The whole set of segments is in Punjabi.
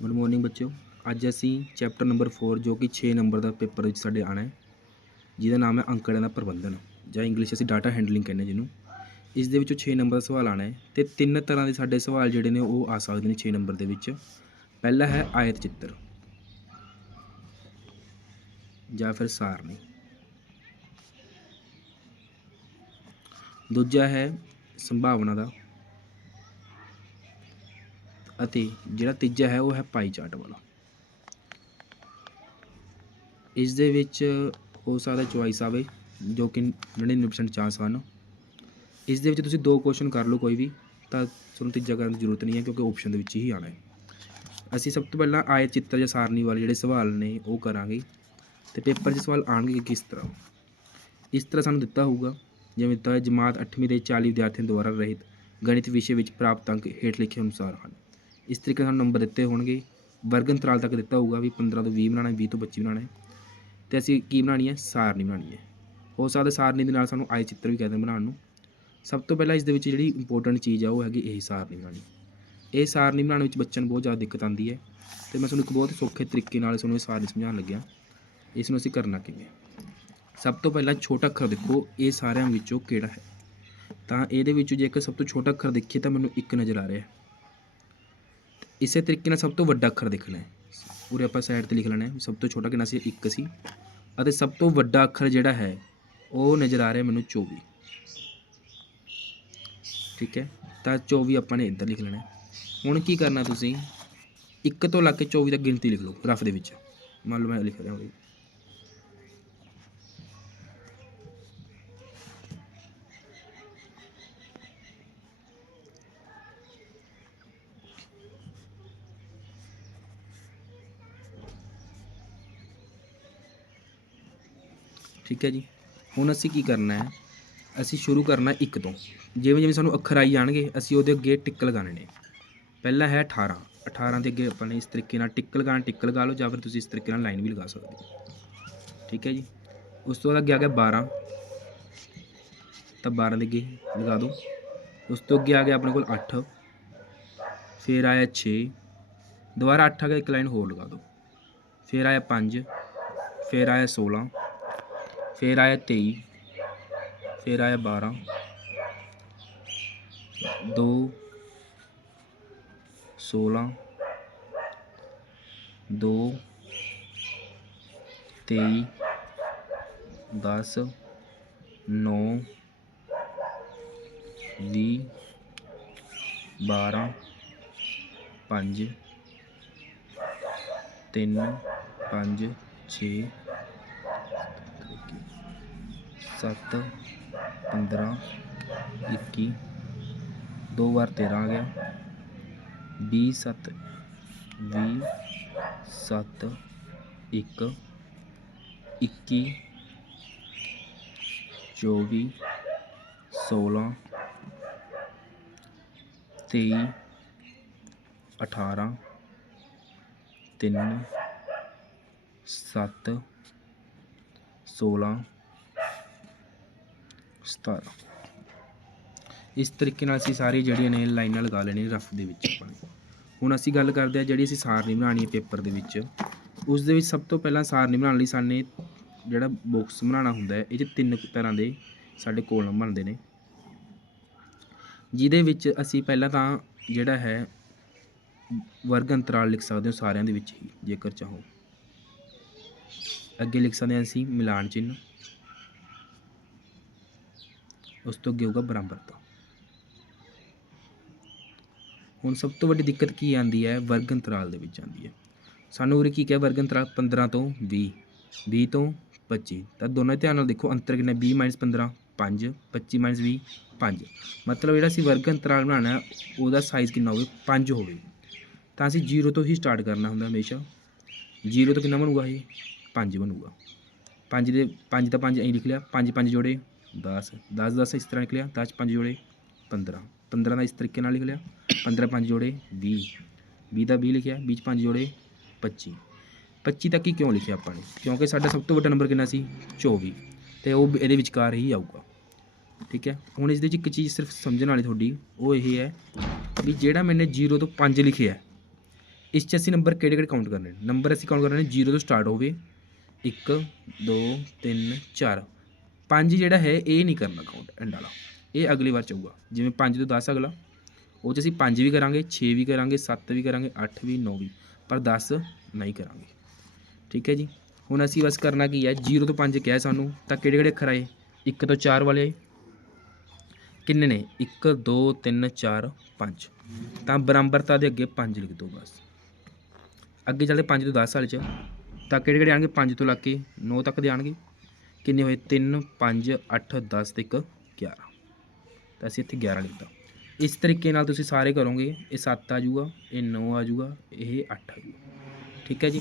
ਗੁੱਡ ਮਾਰਨਿੰਗ ਬੱਚਿਓ। ਅੱਜ ਅਸੀਂ ਚੈਪਟਰ ਨੰਬਰ 4 ਜੋ ਕਿ 6 ਨੰਬਰ ਦਾ ਪੇਪਰ ਵਿੱਚ ਸਾਡੇ ਆਣਾ ਹੈ, ਜਿਹਦਾ ਨਾਮ ਹੈ ਅੰਕੜਿਆਂ ਦਾ ਪ੍ਰਬੰਧਨ, ਜਾਂ ਇੰਗਲਿਸ਼ ਅਸੀਂ ਡਾਟਾ ਹੈਂਡਲਿੰਗ ਕਹਿੰਦੇ ਜਿਹਨੂੰ। ਇਸ ਦੇ ਵਿੱਚੋਂ 6 ਨੰਬਰ ਦਾ ਸਵਾਲ ਆਣਾ ਹੈ ਤੇ ਤਿੰਨ ਤਰ੍ਹਾਂ ਦੇ ਸਾਡੇ ਸਵਾਲ ਜਿਹੜੇ ਨੇ ਉਹ ਆ ਸਕਦੇ ਨੇ 6 ਨੰਬਰ ਦੇ ਵਿੱਚ। ਪਹਿਲਾ ਹੈ ਆਇਤ ਚਿੱਤਰ ਜਾਂ ਫਿਰ ਸਾਰਣੀ। ਦੂਜਾ ਹੈ ਸੰਭਾਵਨਾ ਦਾ ਅਤੇ ਜਿਹੜਾ ਤੀਜਾ ਹੈ ਉਹ ਹੈ ਪਾਈ ਚਾਰਟ ਵਾਲਾ। ਇਸ ਦੇ ਵਿੱਚ ਹੋ ਸਕਦਾ ਚੁਆਇਸ ਆਵੇ, ਜੋ ਕਿ 99% ਚਾਂਸ ਹਨ। ਇਸ ਦੇ ਵਿੱਚ ਤੁਸੀਂ ਦੋ ਕੁਐਸਚਨ ਕਰ ਲਓ ਕੋਈ ਵੀ, ਤਾਂ ਤੁਹਾਨੂੰ ਤੀਜਾ ਕਰਨ ਦੀ ਜ਼ਰੂਰਤ ਨਹੀਂ ਹੈ, ਕਿਉਂਕਿ ਆਪਸ਼ਨ ਦੇ ਵਿੱਚ ਹੀ ਆਣਾ ਹੈ। ਅਸੀਂ ਸਭ ਤੋਂ ਪਹਿਲਾਂ ਆਏ ਚਿੱਤਰ ਜਾਂ ਸਾਰਣੀ ਵਾਲੇ ਜਿਹੜੇ ਸਵਾਲ ਨੇ, ਉਹ ਕਰਾਂਗੇ। ਤੇ ਪੇਪਰ 'ਚ ਸਵਾਲ ਆਣਗੇ ਕਿਸ ਤਰ੍ਹਾਂ। ਇਸ ਤਰ੍ਹਾਂ ਸਾਨੂੰ ਦਿੱਤਾ ਹੋਊਗਾ, ਜਿਵੇਂ ਦਿੱਤਾ ਹੈ ਜਮਾਤ 8ਵੀਂ ਦੇ 40 ਵਿਦਿਆਰਥੀਆਂ ਦੁਆਰਾ ਰਹਿਤ ਗਣਿਤ ਵਿਸ਼ੇ ਵਿੱਚ ਪ੍ਰਾਪਤ ਅੰਕ ਹੇਠ ਲਿਖੇ ਅਨੁਸਾਰ ਹਨ। ਇਸ ਤਰੀਕੇ ਨਾਲ ਸਾਨੂੰ ਨੰਬਰ ਦਿੱਤੇ ਹੋਣਗੇ। ਵਰਗ ਅੰਤਰਾਲ ਤੱਕ ਦਿੱਤਾ ਹੋਊਗਾ ਵੀ 15 ਤੋਂ 20 ਬਣਾਉਣਾ ਹੈ 20 ਤੋਂ 25 ਬਣਾਉਣਾ ਹੈ। ਤੇ ਅਸੀਂ ਕੀ ਬਣਾਉਣੀ ਹੈ? ਸਾਰਣੀ ਬਣਾਉਣੀ ਹੈ। ਹੋ ਸਕਦਾ ਸਾਰਨੀ ਦੇ ਨਾਲ ਸਾਨੂੰ ਆਏ ਚਿੱਤਰ ਵੀ ਕਹਿੰਦੇ ਬਣਾਉਣ ਨੂੰ। ਸਭ ਤੋਂ ਪਹਿਲਾਂ ਇਸ ਦੇ ਵਿੱਚ ਜਿਹੜੀ ਇੰਪੋਰਟੈਂਟ ਚੀਜ਼ ਆ, ਉਹ ਹੈਗੀ ਇਹ ਸਾਰਨੀ ਬਣਾਉਣੀ। ਇਹ ਸਾਰਨੀ ਬਣਾਉਣ ਵਿੱਚ ਬੱਚਿਆਂ ਨੂੰ ਬਹੁਤ ਜ਼ਿਆਦਾ ਦਿੱਕਤ ਆਉਂਦੀ ਹੈ। ਤੇ ਮੈਂ ਤੁਹਾਨੂੰ ਇੱਕ ਬਹੁਤ ਸੌਖੇ ਤਰੀਕੇ ਨਾਲ ਤੁਹਾਨੂੰ ਇਹ ਸਾਰਨੀ ਸਮਝਾਉਣ ਲੱਗਿਆ। ਇਸ ਨੂੰ ਅਸੀਂ ਕਰਨਾ ਕਿਵੇਂ ਸਭ ਤੋਂ ਪਹਿਲਾਂ ਛੋਟਾ ਅੱਖਰ ਦੇਖੋ, ਇਹ ਸਾਰਿਆਂ ਵਿੱਚੋਂ ਕਿਹੜਾ ਹੈ? ਤਾਂ ਇਹਦੇ ਵਿੱਚੋਂ ਜੇਕਰ ਸਭ ਤੋਂ ਛੋਟਾ ਅੱਖਰ ਦੇਖੀਏ ਤਾਂ ਮੈਨੂੰ ਇੱਕ ਨਜ਼ਰ ਆ ਰਿਹਾ ਹੈ। ਇਸੇ ਤਰੀਕੇ ਨਾਲ ਸਭ ਤੋਂ ਵੱਡਾ ਅੱਖਰ ਦੇਖਣਾ ਹੈ। ਪੂਰੇ ਆਪਾਂ ਸਾਈਡ ਤੇ ਲਿਖ ਲੈਣਾ ਹੈ। ਸਭ ਤੋਂ ਛੋਟਾ ਕਿੰਨਾ ਸੀ? ਇੱਕ ਸੀ। ਅਤੇ ਸਭ ਤੋਂ ਵੱਡਾ ਅੱਖਰ ਜਿਹੜਾ ਹੈ, ਉਹ ਨਜ਼ਰ ਆ ਰਿਹਾ ਮੈਨੂੰ 24 ਠੀਕ ਹੈ? ਤਾਂ 24 ਆਪਾਂ ਨੇ ਇੱਧਰ ਲਿਖ ਲੈਣਾ ਹੁਣ ਕੀ ਕਰਨਾ ਤੁਸੀਂ? 1 ਤੋਂ ਲੱਗ ਕੇ 24 ਤੱਕ ਗਿਣਤੀ ਲਿਖ ਲਓ, ਰਫ ਦੇ ਵਿੱਚ। ਮੰਨ ਲਓ ਮੈਂ ਲਿਖ ਰਿਹਾ ਹਾਂ। ਠੀਕ ਹੈ ਜੀ। ਹੁਣ ਅਸੀਂ ਕੀ ਕਰਨਾ ਹੈ? ਅਸੀਂ ਸ਼ੁਰੂ ਕਰਨਾ ਇੱਕ ਤੋਂ। ਜਿਵੇਂ ਜਿਵੇਂ ਸਾਨੂੰ ਅੱਖਰ ਆਈ ਜਾਣਗੇ, ਅਸੀਂ ਉਹਦੇ ਅੱਗੇ ਟਿੱਕ ਲਗਾਉਣੇ ਨੇ। ਪਹਿਲਾ ਹੈ 18 18 ਦੇ ਅੱਗੇ ਆਪਾਂ ਨੇ ਇਸ ਤਰੀਕੇ ਨਾਲ ਟਿੱਕ ਲਗਾਉਣਾ, ਟਿੱਕ ਲਗਾ ਲਓ ਜਾਂ ਫਿਰ ਤੁਸੀਂ ਇਸ ਤਰੀਕੇ ਨਾਲ ਲਾਈਨ ਵੀ ਲਗਾ ਸਕਦੇ ਹੋ। ਠੀਕ ਹੈ ਜੀ। ਉਸ ਤੋਂ ਬਾਅਦ ਅੱਗੇ ਆ ਗਿਆ 12 ਤਾਂ 12 ਦੇ ਅੱਗੇ ਲਗਾ ਦਿਓ ਉਸ ਤੋਂ ਅੱਗੇ ਆ ਗਿਆ ਆਪਣੇ ਕੋਲ 8 ਫਿਰ ਆਇਆ 6 ਦੁਬਾਰਾ 8 ਆ ਗਿਆ, ਇੱਕ ਲਾਈਨ ਹੋਰ ਲਗਾ ਦਿਓ ਫਿਰ ਆਇਆ 5 ਫਿਰ ਆਇਆ 16 ਫਿਰ ਆਇਆ 23 ਫਿਰ ਆਇਆ 12 2 16 2 23 10 9 20 12 5 3 5 6 ਸੱਤ, ਪੰਦਰਾਂ, ਇੱਕੀ, ਦੋ ਵਾਰ ਤੇਰ੍ਹਾਂ ਆ ਗਿਆ। ਵੀਹ, ਸੱਤ ਵੀਹ, ਸੱਤ, ਇੱਕ, ਇੱਕੀ, ਚੌਵੀ, ਸੋਲਾਂ, ਤੇਈ, ਅਠਾਰਾਂ, ਤਿੰਨ, ਸੱਤ, ਸੋਲਾਂ 17 ਇਸ ਤਰੀਕੇ ਨਾਲ ਅਸੀਂ ਸਾਰੀ ਜਿਹੜੀਆਂ ਨੇ ਲਾਈਨਾਂ ਲਗਾ ਲੈਣੀਆਂ ਰਫ ਦੇ ਵਿੱਚ ਆਪਾਂ ਨੇ। ਹੁਣ ਅਸੀਂ ਗੱਲ ਕਰਦੇ ਆ ਜਿਹੜੀ ਅਸੀਂ ਸਾਰਣੀ ਬਣਾਉਣੀ ਹੈ ਪੇਪਰ ਦੇ ਵਿੱਚ। ਉਸ ਦੇ ਵਿੱਚ ਸਭ ਤੋਂ ਪਹਿਲਾਂ ਸਾਰਣੀ ਬਣਾਉਣ ਲਈ ਸਾਨੇ ਜਿਹੜਾ ਬਾਕਸ ਬਣਾਉਣਾ ਹੁੰਦਾ ਹੈ, ਇਹ 'ਚ ਤਿੰਨ ਤਰ੍ਹਾਂ ਦੇ ਸਾਡੇ ਕੋਲਮ ਬਣਦੇ ਨੇ। ਜਿਹਦੇ ਵਿੱਚ ਅਸੀਂ ਪਹਿਲਾਂ ਤਾਂ ਜਿਹੜਾ ਹੈ ਵਰਗ ਅੰਤਰਾਲ ਲਿਖ ਸਕਦੇ ਹੋ ਸਾਰਿਆਂ ਦੇ ਵਿੱਚ ਹੀ, ਜੇਕਰ ਚਾਹੋ। ਅੱਗੇ ਲਿਖ ਸਕਦੇ ਹਾਂ ਅਸੀਂ ਮਿਲਾਨ ਚਿੰਨ੍ਹ। ਉਸ ਤੋਂ ਅੱਗੇ ਹੋਊਗਾ ਬਰਾਬਰਤਾ ਹੁਣ ਸਭ ਤੋਂ ਵੱਡੀ ਦਿੱਕਤ ਕੀ ਆਂਦੀ ਹੈ? ਵਰਗ ਅੰਤਰਾਲ ਦੇ ਵਿੱਚ ਆਂਦੀ ਹੈ। ਸਾਨੂੰ ਉਰੇ ਕੀ ਕਿਹਾ? ਵਰਗ ਅੰਤਰਾਲ 15 ਤੋਂ 20 20 ਤੋਂ 25 ਤਾਂ ਦੋਨਾਂ ਧਿਆਨ ਨਾਲ ਦੇਖੋ, ਅੰਤਰ ਕਿੰਨਾ? 20 15 5 25 20 5 ਮਤਲਬ ਜਿਹੜਾ ਅਸੀਂ ਵਰਗ ਅੰਤਰਾਲ ਬਣਾਉਣਾ ਉਹਦਾ ਸਾਈਜ਼ ਕਿੰਨਾ ਹੋਵੇ? 5 ਹੋਵੇ। ਤਾਂ ਅਸੀਂ 0 ਤੋਂ ਹੀ ਸਟਾਰਟ ਕਰਨਾ ਹੁੰਦਾ ਹਮੇਸ਼ਾ। 0 ਤੋਂ ਕਿੰਨਾ ਬਣੂਗਾ ਇਹ? 5 ਬਣੂਗਾ। 5 ਦੇ 5 ਤਾਂ 5 ਐਂ ਲਿਖ ਲਿਆ। 5 5 ਜੋੜੇ। 10 10 10 ਇਸ ਤਰ੍ਹਾਂ ਨਿਕਲਿਆ 10 5 ਜੋੜੇ 15 15 ਦਾ ਇਸ ਤਰੀਕੇ ਨਾਲ ਨਿਕਲਿਆ ਲਿਆ 15 5 ਜੋੜੇ 20 20 ਦਾ 20 ਲਿਖਿਆ 20 5 ਜੋੜੇ 25 25 ਤੱਕ ਹੀ ਕਿਉਂ ਲਿਖਿਆ ਆਪਾਂ ਨੇ? ਕਿਉਂਕਿ ਸਾਡਾ ਸਭ ਤੋਂ ਵੱਡਾ ਨੰਬਰ ਕਿੰਨਾ ਸੀ? 24 ਤੇ ਉਹ ਇਹਦੇ ਵਿਚਕਾਰ ਹੀ ਆਊਗਾ। ਠੀਕ ਹੈ? ਹੁਣ ਇਸ ਦੇ ਵਿੱਚ ਇੱਕ ਚੀਜ਼ ਸਿਰਫ ਸਮਝਣ ਵਾਲੀ ਤੁਹਾਡੀ, ਉਹ ਇਹ ਹੈ ਵੀ ਜਿਹੜਾ ਮੈਨੇ 0 ਤੋਂ 5 ਲਿਖਿਆ, ਇਸ 'ਚ ਅਸੀਂ ਨੰਬਰ ਕਿਹੜੇ ਕਿਹੜੇ ਕਾਊਂਟ ਕਰਨੇ ਨੇ? ਨੰਬਰ ਅਸੀਂ ਕਾਊਂਟ ਕਰਨੇ 0 ਤੋਂ ਸਟਾਰਟ ਹੋਵੇ 1 2 3 4 5 ਜਿਹੜਾ ਹੈ, ਇਹ ਨਹੀਂ ਕਰਨਾ ਕਾਊਂਟ ਐਂਡ ਵਾਲਾ। ਇਹ ਅਗਲੀ ਵਾਰ ਚਾਹੂਗਾ ਜਿਵੇਂ 5 ਤੋਂ 10 ਅਗਲਾ। ਉਹ 'ਚ ਅਸੀਂ 5 ਵੀ ਕਰਾਂਗੇ 6 ਵੀ ਕਰਾਂਗੇ 7 ਵੀ ਕਰਾਂਗੇ 8 ਵੀ 9 ਵੀ। ਪਰ 10 ਨਹੀਂ ਕਰਾਂਗੇ। ਠੀਕ ਹੈ ਜੀ? ਹੁਣ ਅਸੀਂ ਬਸ ਕਰਨਾ ਕੀ ਹੈ 0 ਤੋਂ 5 ਕਿਹਾ ਸਾਨੂੰ, ਤਾਂ ਕਿਹੜੇ ਕਿਹੜੇ ਅੱਖਰ ਆਏ? 1 ਤੋਂ 4 ਵਾਲੇ ਕਿੰਨੇ ਨੇ? 1 2 3 4 5 ਤਾਂ ਬਰਾਬਰਤਾ ਦੇ ਅੱਗੇ 5 ਲਿਖ ਦਿਓ ਬਸ। ਅੱਗੇ ਚੱਲਦੇ 5 ਤੋਂ 10 ਵਾਲੇ ਚ। ਤਾਂ ਕਿਹੜੇ ਕਿਹੜੇ ਆਣਗੇ? 5 ਤੋਂ ਲੱਗ ਕੇ 9 ਤੱਕ ਦੇ ਆਣਗੇ। ਕਿੰਨੇ ਹੋਏ? 3 5 8 10 ਤੇ 1 11 ਤਾਂ ਅਸੀਂ ਇੱਥੇ 11 ਲਿਖਤਾ। ਇਸ ਤਰੀਕੇ ਨਾਲ ਤੁਸੀਂ ਸਾਰੇ ਕਰੋਗੇ, ਇਹ 7 ਆ ਜਾਊਗਾ, ਇਹ 9 ਆ ਜਾਊਗਾ, ਇਹ 8 ਆ ਜਾਊਗਾ। ਠੀਕ ਹੈ ਜੀ?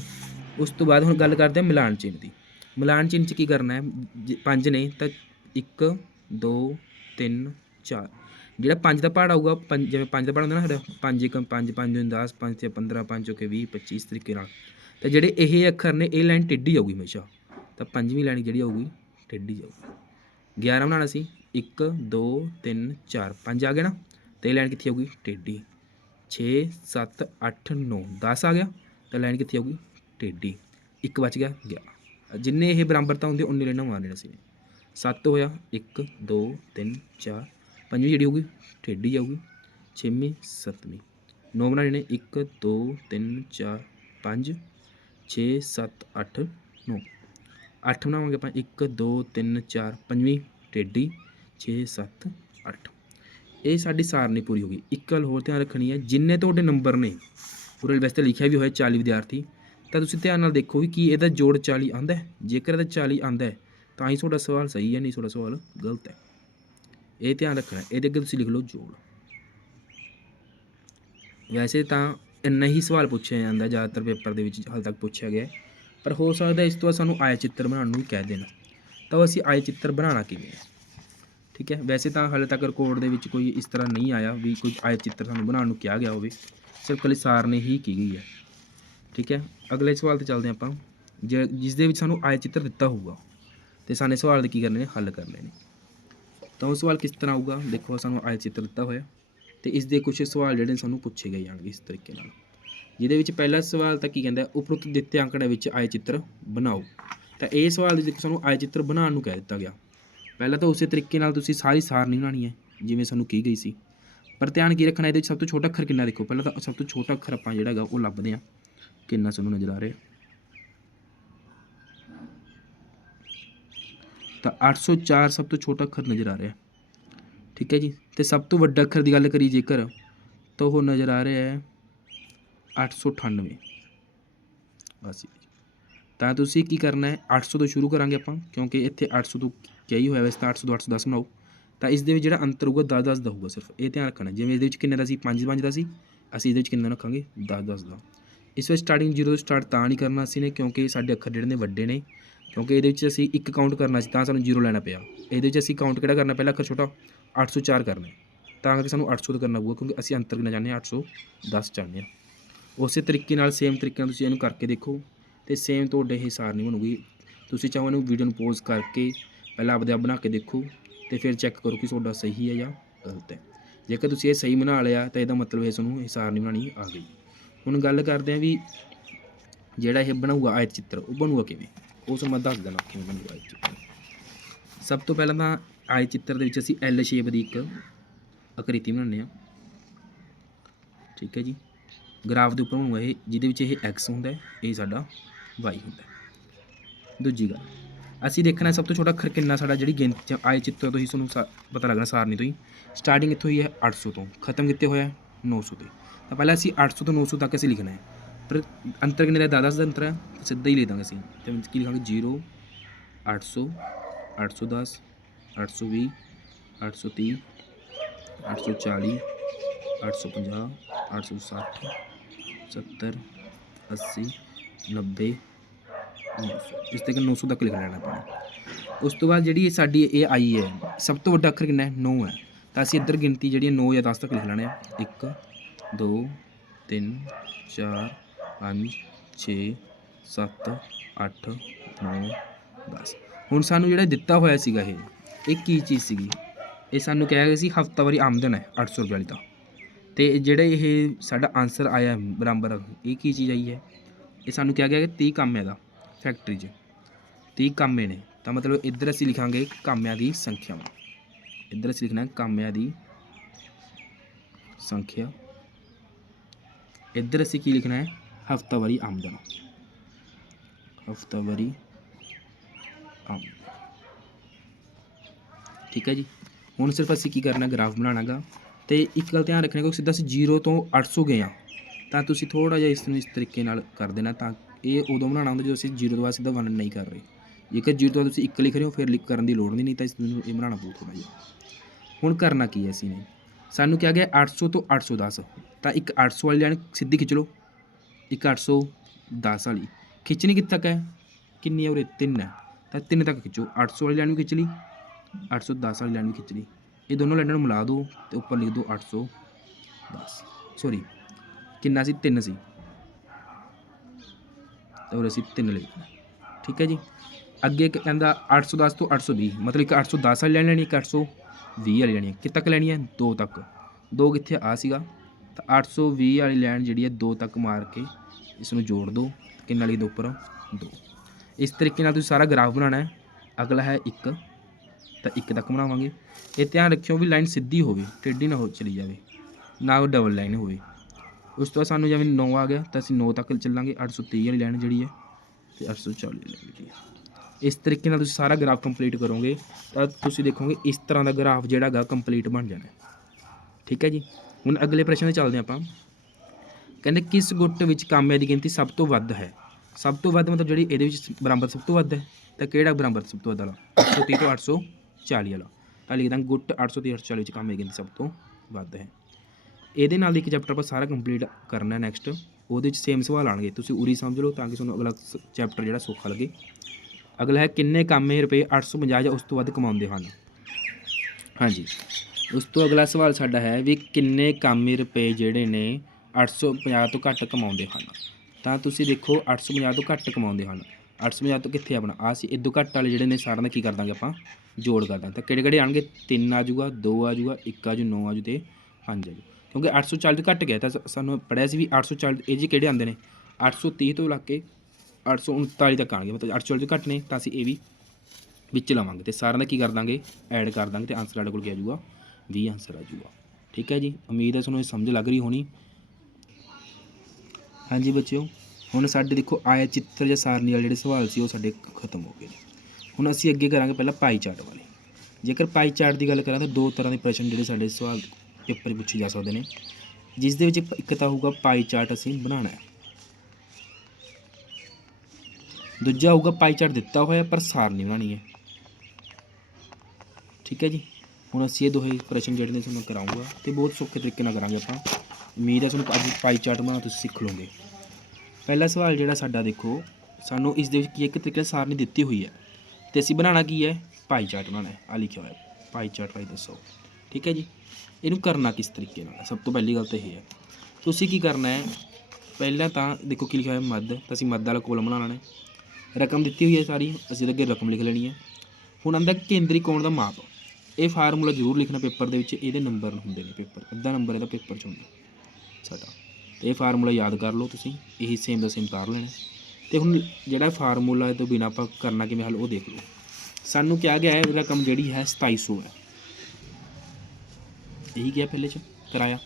ਉਸ ਤੋਂ ਬਾਅਦ ਹੁਣ ਗੱਲ ਕਰਦੇ ਹਾਂ ਮਿਲਾਨ ਚਿੰਨ੍ਹ ਦੀ। ਮਿਲਾਨ ਚਿੰਨ੍ਹ 'ਚ ਕੀ ਕਰਨਾ ਹੈ? ਜੇ ਪੰਜ ਨੇ, ਤਾਂ 1 2 3 4 ਜਿਹੜਾ ਪੰਜ ਦਾ ਪਹਾੜ ਆਊਗਾ, ਪੰਜ, ਜਿਵੇਂ ਪੰਜ ਦਾ ਪਹਾੜ ਹੁੰਦਾ ਨਾ ਸਾਡਾ 5 1 5 5 10 5 ਤੇ 15 5 ਕੇ 20 25 ਇਸ ਤਰੀਕੇ ਨਾਲ। ਤਾਂ ਜਿਹੜੇ ਇਹ ਅੱਖਰ ਨੇ, ਇਹ ਲਾਈਨ ਟਿੱਡੀ ਆਊਗੀ ਹਮੇਸ਼ਾ। ਤਾਂ ਪੰਜਵੀਂ ਲਾਈਨ ਜਿਹੜੀ ਆਊਗੀ, ਟੇਢੀ ਜਾਊਗੀ। 11 ਬਣਾਉਣਾ ਸੀ। 1 2 3 4 5 ਆ ਗਿਆ ਨਾ? ਤੇ ਇਹ ਲਾਈਨ ਕਿੱਥੇ ਆਊਗੀ? ਟੇਢੀ। 6 7 8 9 10 ਆ ਗਿਆ। ਤਾਂ ਲਾਈਨ ਕਿੱਥੇ ਆਊਗੀ? ਟੇਢੀ। ਇੱਕ ਬਚ ਗਿਆ 11 ਜਿੰਨੇ ਇਹ ਬਰਾਬਰਤਾ ਹੁੰਦੀ ਉਨੇ ਲਾਈਨਾਂ ਮਾਰਨੀਆਂ ਸੀ। 7 ਹੋਇਆ। 1 2 3 4 ਪੰਜਵੀਂ ਜਿਹੜੀ ਹੋਊਗੀ, ਟੇਢੀ ਜਾਊਗੀ। ਛੇਵੀਂ, ਸੱਤਵੀਂ। ਨੌ ਬਣਾ ਨੇ 1 2 3 4 5 6 7 8 9 8 ਬਣਾਵਾਂਗੇ ਆਪਾਂ। 1 2 3 4 ਪੰਜਵੀਂ ਟੇਢੀ 6 7 8 ਇਹ ਸਾਡੀ ਸਾਰਨੀ ਪੂਰੀ ਹੋ ਗਈ। ਇੱਕ ਗੱਲ ਹੋਰ ਧਿਆਨ ਰੱਖਣੀ ਹੈ, ਜਿੰਨੇ ਤੁਹਾਡੇ ਨੰਬਰ ਨੇ, ਪੂਰੇ ਵੈਸੇ ਲਿਖਿਆ ਵੀ ਹੋਇਆ 40 ਵਿਦਿਆਰਥੀ, ਤਾਂ ਤੁਸੀਂ ਧਿਆਨ ਨਾਲ ਦੇਖੋ ਵੀ ਕੀ ਇਹਦਾ ਜੋੜ 40 ਆਂਦਾ ਜੇਕਰ ਇਹਦਾ 40 ਆਂਦਾ ਹੈ, ਤਾਂ ਹੀ ਤੁਹਾਡਾ ਸਵਾਲ ਸਹੀ ਹੈ, ਨਹੀਂ ਤੁਹਾਡਾ ਸਵਾਲ ਗਲਤ ਹੈ। ਇਹ ਧਿਆਨ ਰੱਖਣਾ ਇਹਦੇ ਅੱਗੇ ਤੁਸੀਂ ਲਿਖ ਲਓ ਜੋੜ। ਵੈਸੇ ਤਾਂ ਇੰਨਾ ਹੀ ਸਵਾਲ ਪੁੱਛਿਆ ਜਾਂਦਾ, ਜ਼ਿਆਦਾਤਰ ਪੇਪਰ ਦੇ ਵਿੱਚ ਹਾਲ ਤੱਕ ਪੁੱਛਿਆ ਗਿਆ ਪਰ ਹੋ ਸਕਦਾ ਇਸ ਤੋਂ ਬਾਅਦ ਸਾਨੂੰ ਆਇਆ ਚਿੱਤਰ ਬਣਾਉਣ ਨੂੰ ਕਹਿ ਦੇਣਾ। ਤਾਂ ਅਸੀਂ ਆਇਆ ਚਿੱਤਰ ਬਣਾਉਣਾ ਕਿਵੇਂ ਹੈ? ਠੀਕ ਹੈ, ਵੈਸੇ ਤਾਂ ਹਾਲੇ ਤੱਕ ਰਿਕਾਰਡ ਦੇ ਵਿੱਚ ਕੋਈ ਇਸ ਤਰ੍ਹਾਂ ਨਹੀਂ ਆਇਆ ਵੀ ਕੋਈ ਆਇਆ ਚਿੱਤਰ ਸਾਨੂੰ ਬਣਾਉਣ ਨੂੰ ਕਿਹਾ ਗਿਆ ਹੋਵੇ। ਸਿਰਫ ਕੱਲੀ ਸਾਰ ਨੇ ਹੀ ਕੀ ਗਈ ਹੈ। ਠੀਕ ਹੈ, ਅਗਲੇ ਸਵਾਲ ਤੇ ਚੱਲਦੇ ਹਾਂ ਆਪਾਂ। ਜੇ ਜਿਸ ਦੇ ਵਿੱਚ ਸਾਨੂੰ ਆਇਆ ਚਿੱਤਰ ਦਿੱਤਾ ਹੋਊਗਾ, ਤੇ ਸਾਨੇ ਸਵਾਲ ਦੇ ਕੀ ਕਰਨੇ ਨੇ? ਹੱਲ ਕਰਨੇ ਨੇ। ਤਾਂ ਉਹ ਸਵਾਲ ਕਿਸ ਤਰ੍ਹਾਂ ਆਊਗਾ? ਦੇਖੋ, ਸਾਨੂੰ ਆਇਆ ਚਿੱਤਰ ਦਿੱਤਾ ਹੋਇਆ ਤੇ ਇਸ ਦੇ ਕੁਝ ਸਵਾਲ ਜਿਹੜੇ ਨੇ ਸਾਨੂੰ ਪੁੱਛੇ ਗਏ ਜਾਣਗੇ ਇਸ ਤਰੀਕੇ ਨਾਲ। ਜਿਹਦੇ ਵਿੱਚ ਪਹਿਲਾ ਸਵਾਲ ਤਾਂ ਕੀ ਕਹਿੰਦਾ ਉਪਰੋਕਤ ਦਿੱਤੇ ਅੰਕੜਿਆਂ ਵਿੱਚ ਆਏ ਚਿੱਤਰ ਬਣਾਓ। ਤਾਂ ਇਹ ਸਵਾਲ ਦੇ ਵਿੱਚ ਸਾਨੂੰ ਆਏ ਚਿੱਤਰ ਬਣਾਉਣ ਨੂੰ ਕਹਿ ਦਿੱਤਾ ਗਿਆ। ਪਹਿਲਾਂ ਤਾਂ ਉਸੇ ਤਰੀਕੇ ਨਾਲ ਤੁਸੀਂ ਸਾਰੀ ਸਾਰਨੀ ਬਣਾਉਣੀ ਹੈ, ਜਿਵੇਂ ਸਾਨੂੰ ਕੀ ਗਈ ਸੀ। ਪਰ ਧਿਆਨ ਕੀ ਰੱਖਣਾ, ਇਹਦੇ ਵਿੱਚ ਸਭ ਤੋਂ ਛੋਟਾ ਅੱਖਰ ਕਿੰਨਾ ਦੇਖੋ? ਪਹਿਲਾਂ ਤਾਂ ਸਭ ਤੋਂ ਛੋਟਾ ਅੱਖਰ ਆਪਾਂ ਜਿਹੜਾ ਹੈਗਾ ਉਹ ਲੱਭਦੇ ਹਾਂ। ਕਿੰਨਾ ਸਾਨੂੰ ਨਜ਼ਰ ਆ ਰਿਹਾ? ਤਾਂ 804 ਸਭ ਤੋਂ ਛੋਟਾ ਅੱਖਰ ਨਜ਼ਰ ਆ ਰਿਹਾ। ਠੀਕ ਹੈ ਜੀ? ਤੇ ਸਭ ਤੋਂ ਵੱਡਾ ਅੱਖਰ ਦੀ ਗੱਲ ਕਰੀ ਜੇਕਰ, ਤਾਂ ਉਹ ਨਜ਼ਰ ਆ ਰਿਹਾ ਹੈ 898 ਬਸ ਜੀ। ਤਾਂ ਤੁਸੀਂ ਕੀ ਕਰਨਾ ਹੈ? 800 ਤੋਂ ਸ਼ੁਰੂ ਕਰਾਂਗੇ ਆਪਾਂ ਕਿਉਂਕਿ ਇੱਥੇ 800 ਤੋਂ ਕਿਹਾ ਹੀ ਹੋਇਆ ਵੈਸੇ ਤਾਂ 800 ਤੋਂ 810 ਬਣਾਓ। ਤਾਂ ਇਸ ਦੇ ਵਿੱਚ ਜਿਹੜਾ ਅੰਤਰ ਹੋਊਗਾ 10 10 ਦਾ ਹੋਊਗਾ ਸਿਰਫ ਇਹ ਧਿਆਨ ਰੱਖਣਾ ਜਿਵੇਂ ਇਹਦੇ ਵਿੱਚ ਕਿੰਨੇ ਦਾ ਸੀ? 5 5 ਦਾ ਸੀ। ਅਸੀਂ ਇਹਦੇ ਵਿੱਚ ਕਿੰਨਾ ਰੱਖਾਂਗੇ? 10 10 ਦਾ। ਇਸ ਵਿੱਚ ਸਟਾਰਟਿੰਗ 0 ਤੋਂ ਸਟਾਰਟ ਤਾਂ ਨਹੀਂ ਕਰਨਾ ਸੀ ਨੇ ਕਿਉਂਕਿ ਸਾਡੇ ਅੱਖਰ ਜਿਹੜੇ ਨੇ ਵੱਡੇ ਨੇ। ਕਿਉਂਕਿ ਇਹਦੇ ਵਿੱਚ ਅਸੀਂ ਇੱਕ ਕਾਊਂਟ ਕਰਨਾ ਸੀ ਤਾਂ ਸਾਨੂੰ 0 ਲੈਣਾ ਪਿਆ। ਇਹਦੇ ਵਿੱਚ ਅਸੀਂ ਕਾਊਂਟ ਕਿਹੜਾ ਕਰਨਾ ਪਹਿਲਾ ਅੱਖਰ ਛੋਟਾ 804 ਕਰਨਾ। ਤਾਂ ਕਰਕੇ ਸਾਨੂੰ 800 ਤੋਂ ਕਰਨਾ ਪਊਗਾ ਕਿਉਂਕਿ ਅਸੀਂ ਅੰਤਰ ਗਿਣਾ ਚਾਹੁੰਦੇ ਹਾਂ? 810 ਚਾਹੁੰਦੇ ਹਾਂ। ਉਸੇ ਤਰੀਕੇ ਨਾਲ ਸੇਮ ਤਰੀਕੇ ਨਾਲ ਤੁਸੀਂ ਇਹਨੂੰ ਕਰਕੇ ਦੇਖੋ ਤੇ ਸੇਮ ਤੁਹਾਡੇ ਇਹ ਸਾਰ ਨਹੀਂ ਬਣੂਗੀ। ਤੁਸੀਂ ਚਾਹੋ ਇਹਨੂੰ ਵੀਡੀਓ ਨੂੰ ਪੋਜ਼ ਕਰਕੇ ਪਹਿਲਾਂ ਆਪਦੇ ਆਪ ਬਣਾ ਕੇ ਦੇਖੋ ਤੇ ਫਿਰ ਚੈੱਕ ਕਰੋ ਕਿ ਤੁਹਾਡਾ ਸਹੀ ਹੈ ਜਾਂ ਗਲਤ ਹੈ। ਜੇਕਰ ਤੁਸੀਂ ਇਹ ਸਹੀ ਬਣਾ ਲਿਆ ਤਾਂ ਇਹਦਾ ਮਤਲਬ ਹੈ ਤੁਹਾਨੂੰ ਇਹ ਸਾਰ ਨਹੀਂ ਬਣਾਉਣੀ ਆ ਗਈ। ਹੁਣ ਗੱਲ ਕਰਦੇ ਹਾਂ ਵੀ ਜਿਹੜਾ ਇਹ ਬਣਾਊਗਾ ਆਇਤ ਚਿੱਤਰ, ਉਹ ਬਣੂਗਾ ਕਿਵੇਂ? ਉਸ ਮੈਂ ਦੱਸ ਦੇਣਾ ਕਿਵੇਂ ਬਣੂਗਾ ਆਇਤ ਚਿੱਤਰ। ਸਭ ਤੋਂ ਪਹਿਲਾਂ ਤਾਂ ਆਇਤ ਚਿੱਤਰ ਦੇ ਵਿੱਚ ਅਸੀਂ ਐਲ ਸ਼ੇਪ ਦੀ ਇੱਕ ਆਕ੍ਰਿਤੀ ਬਣਾਉਂਦੇ ਹਾਂ। ਠੀਕ ਹੈ ਜੀ। ਗ੍ਰਾਫ ਦੇ ਉੱਪਰ ਬਣੂਗਾ ਇਹ, ਜਿਹਦੇ ਵਿੱਚ ਇਹ x ਹੁੰਦਾ ਹੈ, ਇਹ ਸਾਡਾ y ਹੁੰਦਾ ਹੈ। ਦੂਜੀ ਗੱਲ, ਅਸੀਂ ਦੇਖਣਾ ਸਭ ਤੋਂ ਛੋਟਾ ਅੱਖਰ ਕਿੰਨਾ ਸਾਡਾ, ਜਿਹੜੀ ਗਿਣਤੀ ਚ ਆਏ ਚਿੱਤਰ ਤੋਂ ਹੀ ਤੁਹਾਨੂੰ ਸਾ- ਪਤਾ ਲੱਗਣਾ ਸਾਰਨੀ ਤੋਂ ਹੀ। ਸਟਾਰਟਿੰਗ ਇੱਥੋਂ ਹੀ ਹੈ 800 ਤੋਂ, ਖਤਮ ਕਿੱਥੇ ਹੋਇਆ ਹੈ? 900 ਤੇ। ਤਾਂ ਪਹਿਲਾਂ ਅਸੀਂ 800 ਤੋਂ 900 ਤੱਕ ਅਸੀਂ ਲਿਖਣਾ ਹੈ। ਪਰ ਅੰਤਰ ਕਿੰਨੇ ਦਾ 10 ਦਾ ਅੰਤਰ ਹੈ, ਸਿੱਧਾ ਹੀ ਲੈ ਦਾਂਗੇ ਅਸੀਂ। ਤੇ ਵਿੱਚ ਕੀ ਲਿਖਾਂਗੇ? 0 800 810 820 830 840 850 860 70 80 90 900 ਇਸ ਤੱਕ 900 ਤੱਕ ਲਿਖ ਲੈਣਾ ਆਪਾਂ ਉਸ ਤੋਂ ਬਾਅਦ ਜਿਹੜੀ ਸਾਡੀ ਇਹ ਆਈ ਹੈ, ਸਭ ਤੋਂ ਵੱਡਾ ਅੱਖਰ ਕਿੰਨਾ ਹੈ? 9 ਹੈ। ਤਾਂ ਅਸੀਂ ਇੱਧਰ ਗਿਣਤੀ ਜਿਹੜੀ ਹੈ 9 ਜਾਂ 10 ਤੱਕ ਲਿਖ ਲੈਣਾ ਹੈ। 1 2 3 4 5 6 7 8 9 10 ਹੁਣ ਸਾਨੂੰ ਜਿਹੜਾ ਦਿੱਤਾ ਹੋਇਆ ਸੀਗਾ ਇਹ ਇਹ ਕੀ ਚੀਜ਼ ਸੀਗੀ? ਇਹ ਸਾਨੂੰ ਕਿਹਾ ਗਿਆ ਸੀ ਹਫਤਾਵਾਰੀ ਆਮਦਨ ਹੈ 800 ਰੁਪਏ ਵਾਲੀ ਤਾਂ। ਤੇ ਜਿਹੜਾ ਇਹ ਸਾਡਾ ਆਨਸਰ ਆਇਆ ਬਰਾਬਰ, ਇਹ ਕੀ ਚੀਜ਼ ਆਈ ਹੈ? ਇਹ ਸਾਨੂੰ ਕਿਹਾ ਗਿਆ ਕਿ 30 ਕਾਮਿਆਂ ਦਾ ਫੈਕਟਰੀ 'ਚ। 30 ਕਾਮੇ ਨੇ। ਤਾਂ ਮਤਲਬ ਇੱਧਰ ਅਸੀਂ ਲਿਖਾਂਗੇ ਕਾਮਿਆਂ ਦੀ ਸੰਖਿਆ ਇੱਧਰ ਅਸੀਂ ਲਿਖਣਾ ਕਾਮਿਆਂ ਦੀ ਸੰਖਿਆ। ਇੱਧਰ ਅਸੀਂ ਕੀ ਲਿਖਣਾ ਹੈ? ਹਫਤਾਵਾਰੀ ਆਮਦਨ। ਹਫਤਾਵਾਰੀ ਆਮਦਨ। ਠੀਕ ਹੈ ਜੀ? ਹੁਣ ਸਿਰਫ ਅਸੀਂ ਕੀ ਕਰਨਾ, ਗ੍ਰਾਫ ਬਣਾਉਣਾਗਾ ਤੇ ਇੱਕ ਗੱਲ ਧਿਆਨ ਰੱਖਣਾ ਕਿ ਸਿੱਧਾ ਅਸੀਂ 0 ਤੋਂ 800 ਗਏ ਆ ਤਾਂ ਤੁਸੀਂ ਥੋੜਾ ਜਿਹਾ ਇਸ ਨੂੰ ਇਸ ਤਰੀਕੇ ਨਾਲ ਕਰ ਦੇਣਾ ਤਾਂ ਇਹ ਉਦੋਂ ਬਣਾਉਣਾ ਹੁੰਦਾ ਜਦੋਂ ਅਸੀਂ 0 ਤੋਂ ਬਾਅਦ ਸਿੱਧਾ 1 ਨਹੀਂ ਕਰ ਰਹੇ। ਜੇਕਰ 0 ਤੋਂ ਬਾਅਦ ਤੁਸੀਂ 1 ਲਿਖ ਰਹੇ ਹੋ, ਫਿਰ ਲਿਖ ਕਰਨ ਦੀ ਲੋੜ ਨਹੀਂ ਤਾਂ ਇਸ ਨੂੰ ਇਹ ਬਣਾਉਣਾ ਪਊ ਥੋੜਾ ਜਿਹਾ। ਹੁਣ ਕਰਨਾ ਕੀ ਹੈ ਅਸੀਂ ਨੇ? ਸਾਨੂੰ ਕਿਹਾ ਗਿਆ 800 ਤੋਂ 810 ਤਾਂ ਇੱਕ 800 ਵਾਲੀ ਲਾਈਨ ਸਿੱਧੀ ਖਿੱਚ ਲਓ। ਇੱਕ 810 ਵਾਲੀ। ਖਿੱਚਣੀ ਕਿੱਥੇ ਤੱਕ ਹੈ? ਕਿੰਨੀ ਹੈ ਉਰੇ? 3 ਹੈ। ਤਾਂ 3 ਤੱਕ ਖਿੱਚੋ। 800 ਵਾਲੀ ਲਾਈਨ ਵੀ ਖਿੱਚ ਲਈ। 810 ਵਾਲੀ ਲਾਈਨ ਵੀ ਖਿੱਚ ਲਈ। ਇਹ ਦੋਨੋਂ ਲਾਈਨਾਂ ਨੂੰ ਮਿਲਾ ਦਿਓ ਤੇ ਉੱਪਰ ਲਿਖ ਦਿਓ 810 ਸੌਰੀ ਕਿੰਨਾ ਸੀ? 3 ਸੀ। ਔਰ ਅਸੀਂ 3 ਲਿਖਣਾ ਠੀਕ ਹੈ ਜੀ? ਅੱਗੇ ਇੱਕ ਕਹਿੰਦਾ 810 ਤੋਂ 820 ਮਤਲਬ ਇੱਕ 810 ਵਾਲੀ ਲੈਣੀ ਲੈਣੀ ਇੱਕ 820 ਵਾਲੀ ਲੈਣੀ ਹੈ। ਕਿੱਥੇ ਤੱਕ ਲੈਣੀ ਹੈ? 2 ਤੱਕ। 2 ਕਿੱਥੇ ਆ ਸੀਗਾ? ਤਾਂ 820 ਵਾਲੀ ਲਾਈਨ ਜਿਹੜੀ ਹੈ 2 ਤੱਕ ਮਾਰ ਕੇ ਇਸ ਨੂੰ ਜੋੜ ਦਿਓ। ਕਿੰਨਾ ਲਿਖ ਦਿਓ ਉੱਪਰ? 2 ਇਸ ਤਰੀਕੇ ਨਾਲ ਤੁਸੀਂ ਸਾਰਾ ਗ੍ਰਾਫ ਬਣਾਉਣਾ ਹੈ। ਅਗਲਾ ਹੈ 1 ਤਾਂ 1 ਤੱਕ ਬਣਾਵਾਂਗੇ। ਇਹ ਧਿਆਨ ਰੱਖਿਓ ਵੀ ਲਾਈਨ ਸਿੱਧੀ ਹੋਵੇ, ਟੇਢੀ ਨਾ ਹੋ ਚਲੀ ਜਾਵੇ। ਨਾ ਉਹ ਡਬਲ ਲਾਈਨ ਹੋਵੇ। ਉਸ ਤੋਂ ਬਾਅਦ ਸਾਨੂੰ ਜਿਵੇਂ 9 ਆ ਗਿਆ, ਤਾਂ ਅਸੀਂ 9 ਤੱਕ ਚੱਲਾਂਗੇ। 830 ਵਾਲੀ ਲਾਈਨ ਜਿਹੜੀ ਹੈ, ਤੇ 840 ਵਾਲੀ ਲਾਈਨ ਜਿਹੜੀ ਹੈ। ਇਸ ਤਰੀਕੇ ਨਾਲ ਤੁਸੀਂ ਸਾਰਾ ਗ੍ਰਾਫ ਕੰਪਲੀਟ ਕਰੋਗੇ, ਤਾਂ ਤੁਸੀਂ ਦੇਖੋਗੇ ਇਸ ਤਰ੍ਹਾਂ ਦਾ ਗ੍ਰਾਫ ਜਿਹੜਾ ਹੈਗਾ ਕੰਪਲੀਟ ਬਣ ਜਾਣਾ ਠੀਕ ਹੈ ਜੀ? ਹੁਣ ਅਗਲੇ ਪ੍ਰਸ਼ਨ ਤੇ ਚੱਲਦੇ ਹਾਂ ਆਪਾਂ। ਕਹਿੰਦੇ ਕਿਸ ਗੁੱਟ ਵਿੱਚ ਕਾਮਿਆਂ ਦੀ ਗਿਣਤੀ ਸਭ ਤੋਂ ਵੱਧ ਹੈ? ਸਭ ਤੋਂ ਵੱਧ ਮਤਲਬ ਜਿਹੜੀ ਇਹਦੇ ਵਿੱਚ ਬਰਾਬਰ ਸਭ ਤੋਂ ਵੱਧ ਹੈ, ਤਾਂ ਕਿਹੜਾ ਬਰਾਬਰ ਸਭ ਤੋਂ ਵੱਧ ਵਾਲਾ? 830 ਤੋਂ 840 ਵਾਲਾ। ਤਾਂ ਲਿਖਦਾ ਗੁੱਟ 830 840 ਵਿੱਚ ਕਾਮਿਆਂ ਦੀ ਗਿਣਤੀ ਸਭ ਤੋਂ ਵੱਧ ਹੈ। ਇਹਦੇ ਨਾਲ ਦੀ ਇੱਕ ਚੈਪਟਰ ਆਪਾਂ ਸਾਰਾ ਕੰਪਲੀਟ ਕਰਨਾ ਨੈਕਸਟ ਉਹਦੇ ਵਿੱਚ ਸੇਮ ਸਵਾਲ ਆਣਗੇ ਤੁਸੀਂ ਉਰੀ ਸਮਝ ਲਓ ਤਾਂ ਕਿ ਤੁਹਾਨੂੰ ਅਗਲਾ ਚੈਪਟਰ ਜਿਹੜਾ ਸੌਖਾ ਲੱਗੇ। ਅਗਲਾ ਹੈ ਕਿੰਨੇ ਕਾਮੇ ਰੁਪਏ 850 ਜਾਂ ਉਸ ਤੋਂ ਵੱਧ ਕਮਾਉਂਦੇ ਹਨ? ਹਾਂਜੀ। ਉਸ ਤੋਂ ਅਗਲਾ ਸਵਾਲ ਸਾਡਾ ਹੈ ਵੀ ਕਿੰਨੇ ਕਾਮੇ ਰੁਪਏ ਜਿਹੜੇ ਨੇ 850 ਤੋਂ ਘੱਟ ਕਮਾਉਂਦੇ ਹਨ? ਤਾਂ ਤੁਸੀਂ ਦੇਖੋ 850 ਤੋਂ ਘੱਟ ਕਮਾਉਂਦੇ ਹਨ। 850 ਤੋਂ ਕਿੱਥੇ ਆਪਣਾ? ਆ ਸੀ ਇਦੋਂ ਘੱਟ ਵਾਲੇ ਜਿਹੜੇ ਨੇ ਸਾਰਿਆਂ ਦਾ ਕੀ ਕਰ ਦਾਂਗੇ ਆਪਾਂ? ਜੋੜ ਕਰ ਤਾਂ ਕਿਹੜੇ ਕਿਹੜੇ ਆਣਗੇ 3 ਆ ਜਾਊਗਾ 2 ਆ ਜਾਊਗਾ 1 ਆ ਜਾਊ 9 ਆ ਜੂ ਤੇ 5 ਆ ਜਾਊ। ਕਿਉਂਕਿ 840 ਤੋਂ ਘੱਟ ਗਿਆ, ਤਾਂ ਸਾਨੂੰ ਪੜਿਆ ਸੀ ਵੀ 840 ਇਹ ਜੀ ਕਿਹੜੇ ਆਉਂਦੇ ਨੇ? 830 ਤੋਂ ਲੱਗ ਕੇ 839 ਤੱਕ ਆਣਗੇ ਮਤਲਬ 840 ਤੋਂ ਘੱਟ ਨੇ, ਤਾਂ ਅਸੀਂ ਇਹ ਵੀ ਵਿੱਚ ਲਵਾਂਗੇ। ਤੇ ਸਾਰਿਆਂ ਦਾ ਕੀ ਕਰ ਦਾਂਗੇ? ਐਡ ਕਰ ਦਾਂਗੇ ਤੇ ਆਨਸਰ ਸਾਡੇ ਕੋਲ ਕੀ ਆ ਜਾਊਗਾ? 20 ਆਨਸਰ ਆ ਜਾਊਗਾ। ਠੀਕ ਹੈ ਜੀ? ਉਮੀਦ ਹੈ ਤੁਹਾਨੂੰ ਇਹ ਸਮਝ ਲੱਗ ਰਹੀ ਹੋਣੀ। ਹਾਂਜੀ ਬੱਚਿਓ, ਹੁਣ ਸਾਡੇ ਦੇਖੋ ਆਇਆ ਚਿੱਤਰ ਜਾਂ ਸਾਰਨੀ ਵਾਲੇ ਜਿਹੜੇ ਸਵਾਲ ਸੀ, ਉਹ ਸਾਡੇ ਖਤਮ ਹੋ ਗਏ ਨੇ। ਹੁਣ ਅਸੀਂ ਅੱਗੇ ਕਰਾਂਗੇ ਪਹਿਲਾਂ ਪਾਈ ਚਾਰਟ ਵਾਲੇ। ਜੇਕਰ ਪਾਈ ਚਾਰਟ ਦੀ ਗੱਲ ਕਰਾਂ ਤਾਂ ਦੋ ਤਰ੍ਹਾਂ ਦੇ ਪ੍ਰਸ਼ਨ ਜਿਹੜੇ ਸਾਡੇ ਸਵਾਲ ਪੇਪਰ 'ਚ ਪੁੱਛੇ ਜਾ ਸਕਦੇ ਨੇ। ਜਿਸ ਦੇ ਵਿੱਚ ਇੱਕ ਤਾਂ ਹੋਊਗਾ ਪਾਈ ਚਾਰਟ ਅਸੀਂ ਬਣਾਉਣਾ ਹੈ। ਦੂਜਾ ਹੋਊਗਾ ਪਾਈ ਚਾਰਟ ਦਿੱਤਾ ਹੋਇਆ ਪਰ ਸਾਰਨੀ ਬਣਾਉਣੀ ਹੈ। ਠੀਕ ਹੈ ਜੀ? ਹੁਣ ਅਸੀਂ ਇਹ ਦੋਹੇ ਪ੍ਰਸ਼ਨ ਜਿਹੜੇ ਨੇ ਤੁਹਾਨੂੰ ਕਰਾਉਂਗਾ ਤੇ ਬਹੁਤ ਸੌਖੇ ਤਰੀਕੇ ਨਾਲ ਕਰਾਂਗੇ ਆਪਾਂ। ਉਮੀਦ ਹੈ ਤੁਹਾਨੂੰ ਅੱਜ ਪਾਈ ਚਾਰਟ ਬਣਾਉਣਾ ਤੁਸੀਂ ਸਿੱਖ ਲਓਗੇ। ਪਹਿਲਾ ਸਵਾਲ ਜਿਹੜਾ ਸਾਡਾ ਦੇਖੋ, ਸਾਨੂੰ ਇਸ ਦੇ ਵਿੱਚ ਕੀ ਇੱਕ ਤਰੀਕੇ ਨਾਲ ਸਾਰਨੀ ਦਿੱਤੀ ਹੋਈ ਹੈ। ਤੇ ਅਸੀਂ ਬਣਾਉਣਾ ਕੀ ਹੈ? ਪਾਈ ਚਾਰਟ ਬਣਾਉਣਾ ਹੈ। ਆ ਲਿਖਿਆ ਹੋਇਆ ਪਾਈ ਚਾਰਟ ਵਾਈ ਦੱਸੋ। ਠੀਕ ਹੈ ਜੀ? ਇਹਨੂੰ ਕਰਨਾ ਕਿਸ ਤਰੀਕੇ ਨਾਲ? ਸਭ ਤੋਂ ਪਹਿਲੀ ਗੱਲ ਤਾਂ ਇਹ ਹੈ। ਤੁਸੀਂ ਕੀ ਕਰਨਾ ਹੈ? ਪਹਿਲਾਂ ਤਾਂ ਦੇਖੋ ਕੀ ਲਿਖਿਆ ਹੋਇਆ ਮੱਧ। ਤਾਂ ਅਸੀਂ ਮੱਧ ਵਾਲਾ ਕੋਲਮ ਬਣਾਉਣਾ ਹੈ। ਰਕਮ ਦਿੱਤੀ ਹੋਈ ਹੈ ਸਾਰੀ। ਅਸੀਂ ਅੱਗੇ ਰਕਮ ਲਿਖ ਲੈਣੀ ਹੈ। ਹੁਣ ਆਂਦਾ ਕੇਂਦਰੀ ਕੋਣ ਦਾ ਮਾਪ। ਇਹ ਫਾਰਮੂਲਾ ਜ਼ਰੂਰ ਲਿਖਣਾ ਪੇਪਰ ਦੇ ਵਿੱਚ। ਇਹਦੇ ਨੰਬਰ ਹੁੰਦੇ ਨੇ ਪੇਪਰ। ਅੱਧਾ ਨੰਬਰ ਇਹਦਾ ਪੇਪਰ 'ਚ ਹੁੰਦਾ। ਸਾਡਾ। ਤੇ ਇਹ ਫਾਰਮੂਲਾ ਯਾਦ ਕਰ ਲਓ ਤੁਸੀਂ। ਇਹੀ ਸੇਮ ਦਾ ਸੇਮ ਕਰ ਲੈਣਾ ਤੇ ਹੁਣ ਜਿਹੜਾ ਫਾਰਮੂਲਾ ਤੋਂ ਬਿਨਾਂ ਆਪਾਂ ਕਰਨਾ ਕਿਵੇਂ ਹੱਲ, ਉਹ ਦੇਖ ਲਓ। ਸਾਨੂੰ ਕਿਹਾ ਗਿਆ ਹੈ ਰਕਮ ਜਿਹੜੀ ਹੈ 2700 ਹੈ। ਇਹੀ ਗਿਆ ਪਹਿਲੇ ਚ, ਕਰਾਇਆ।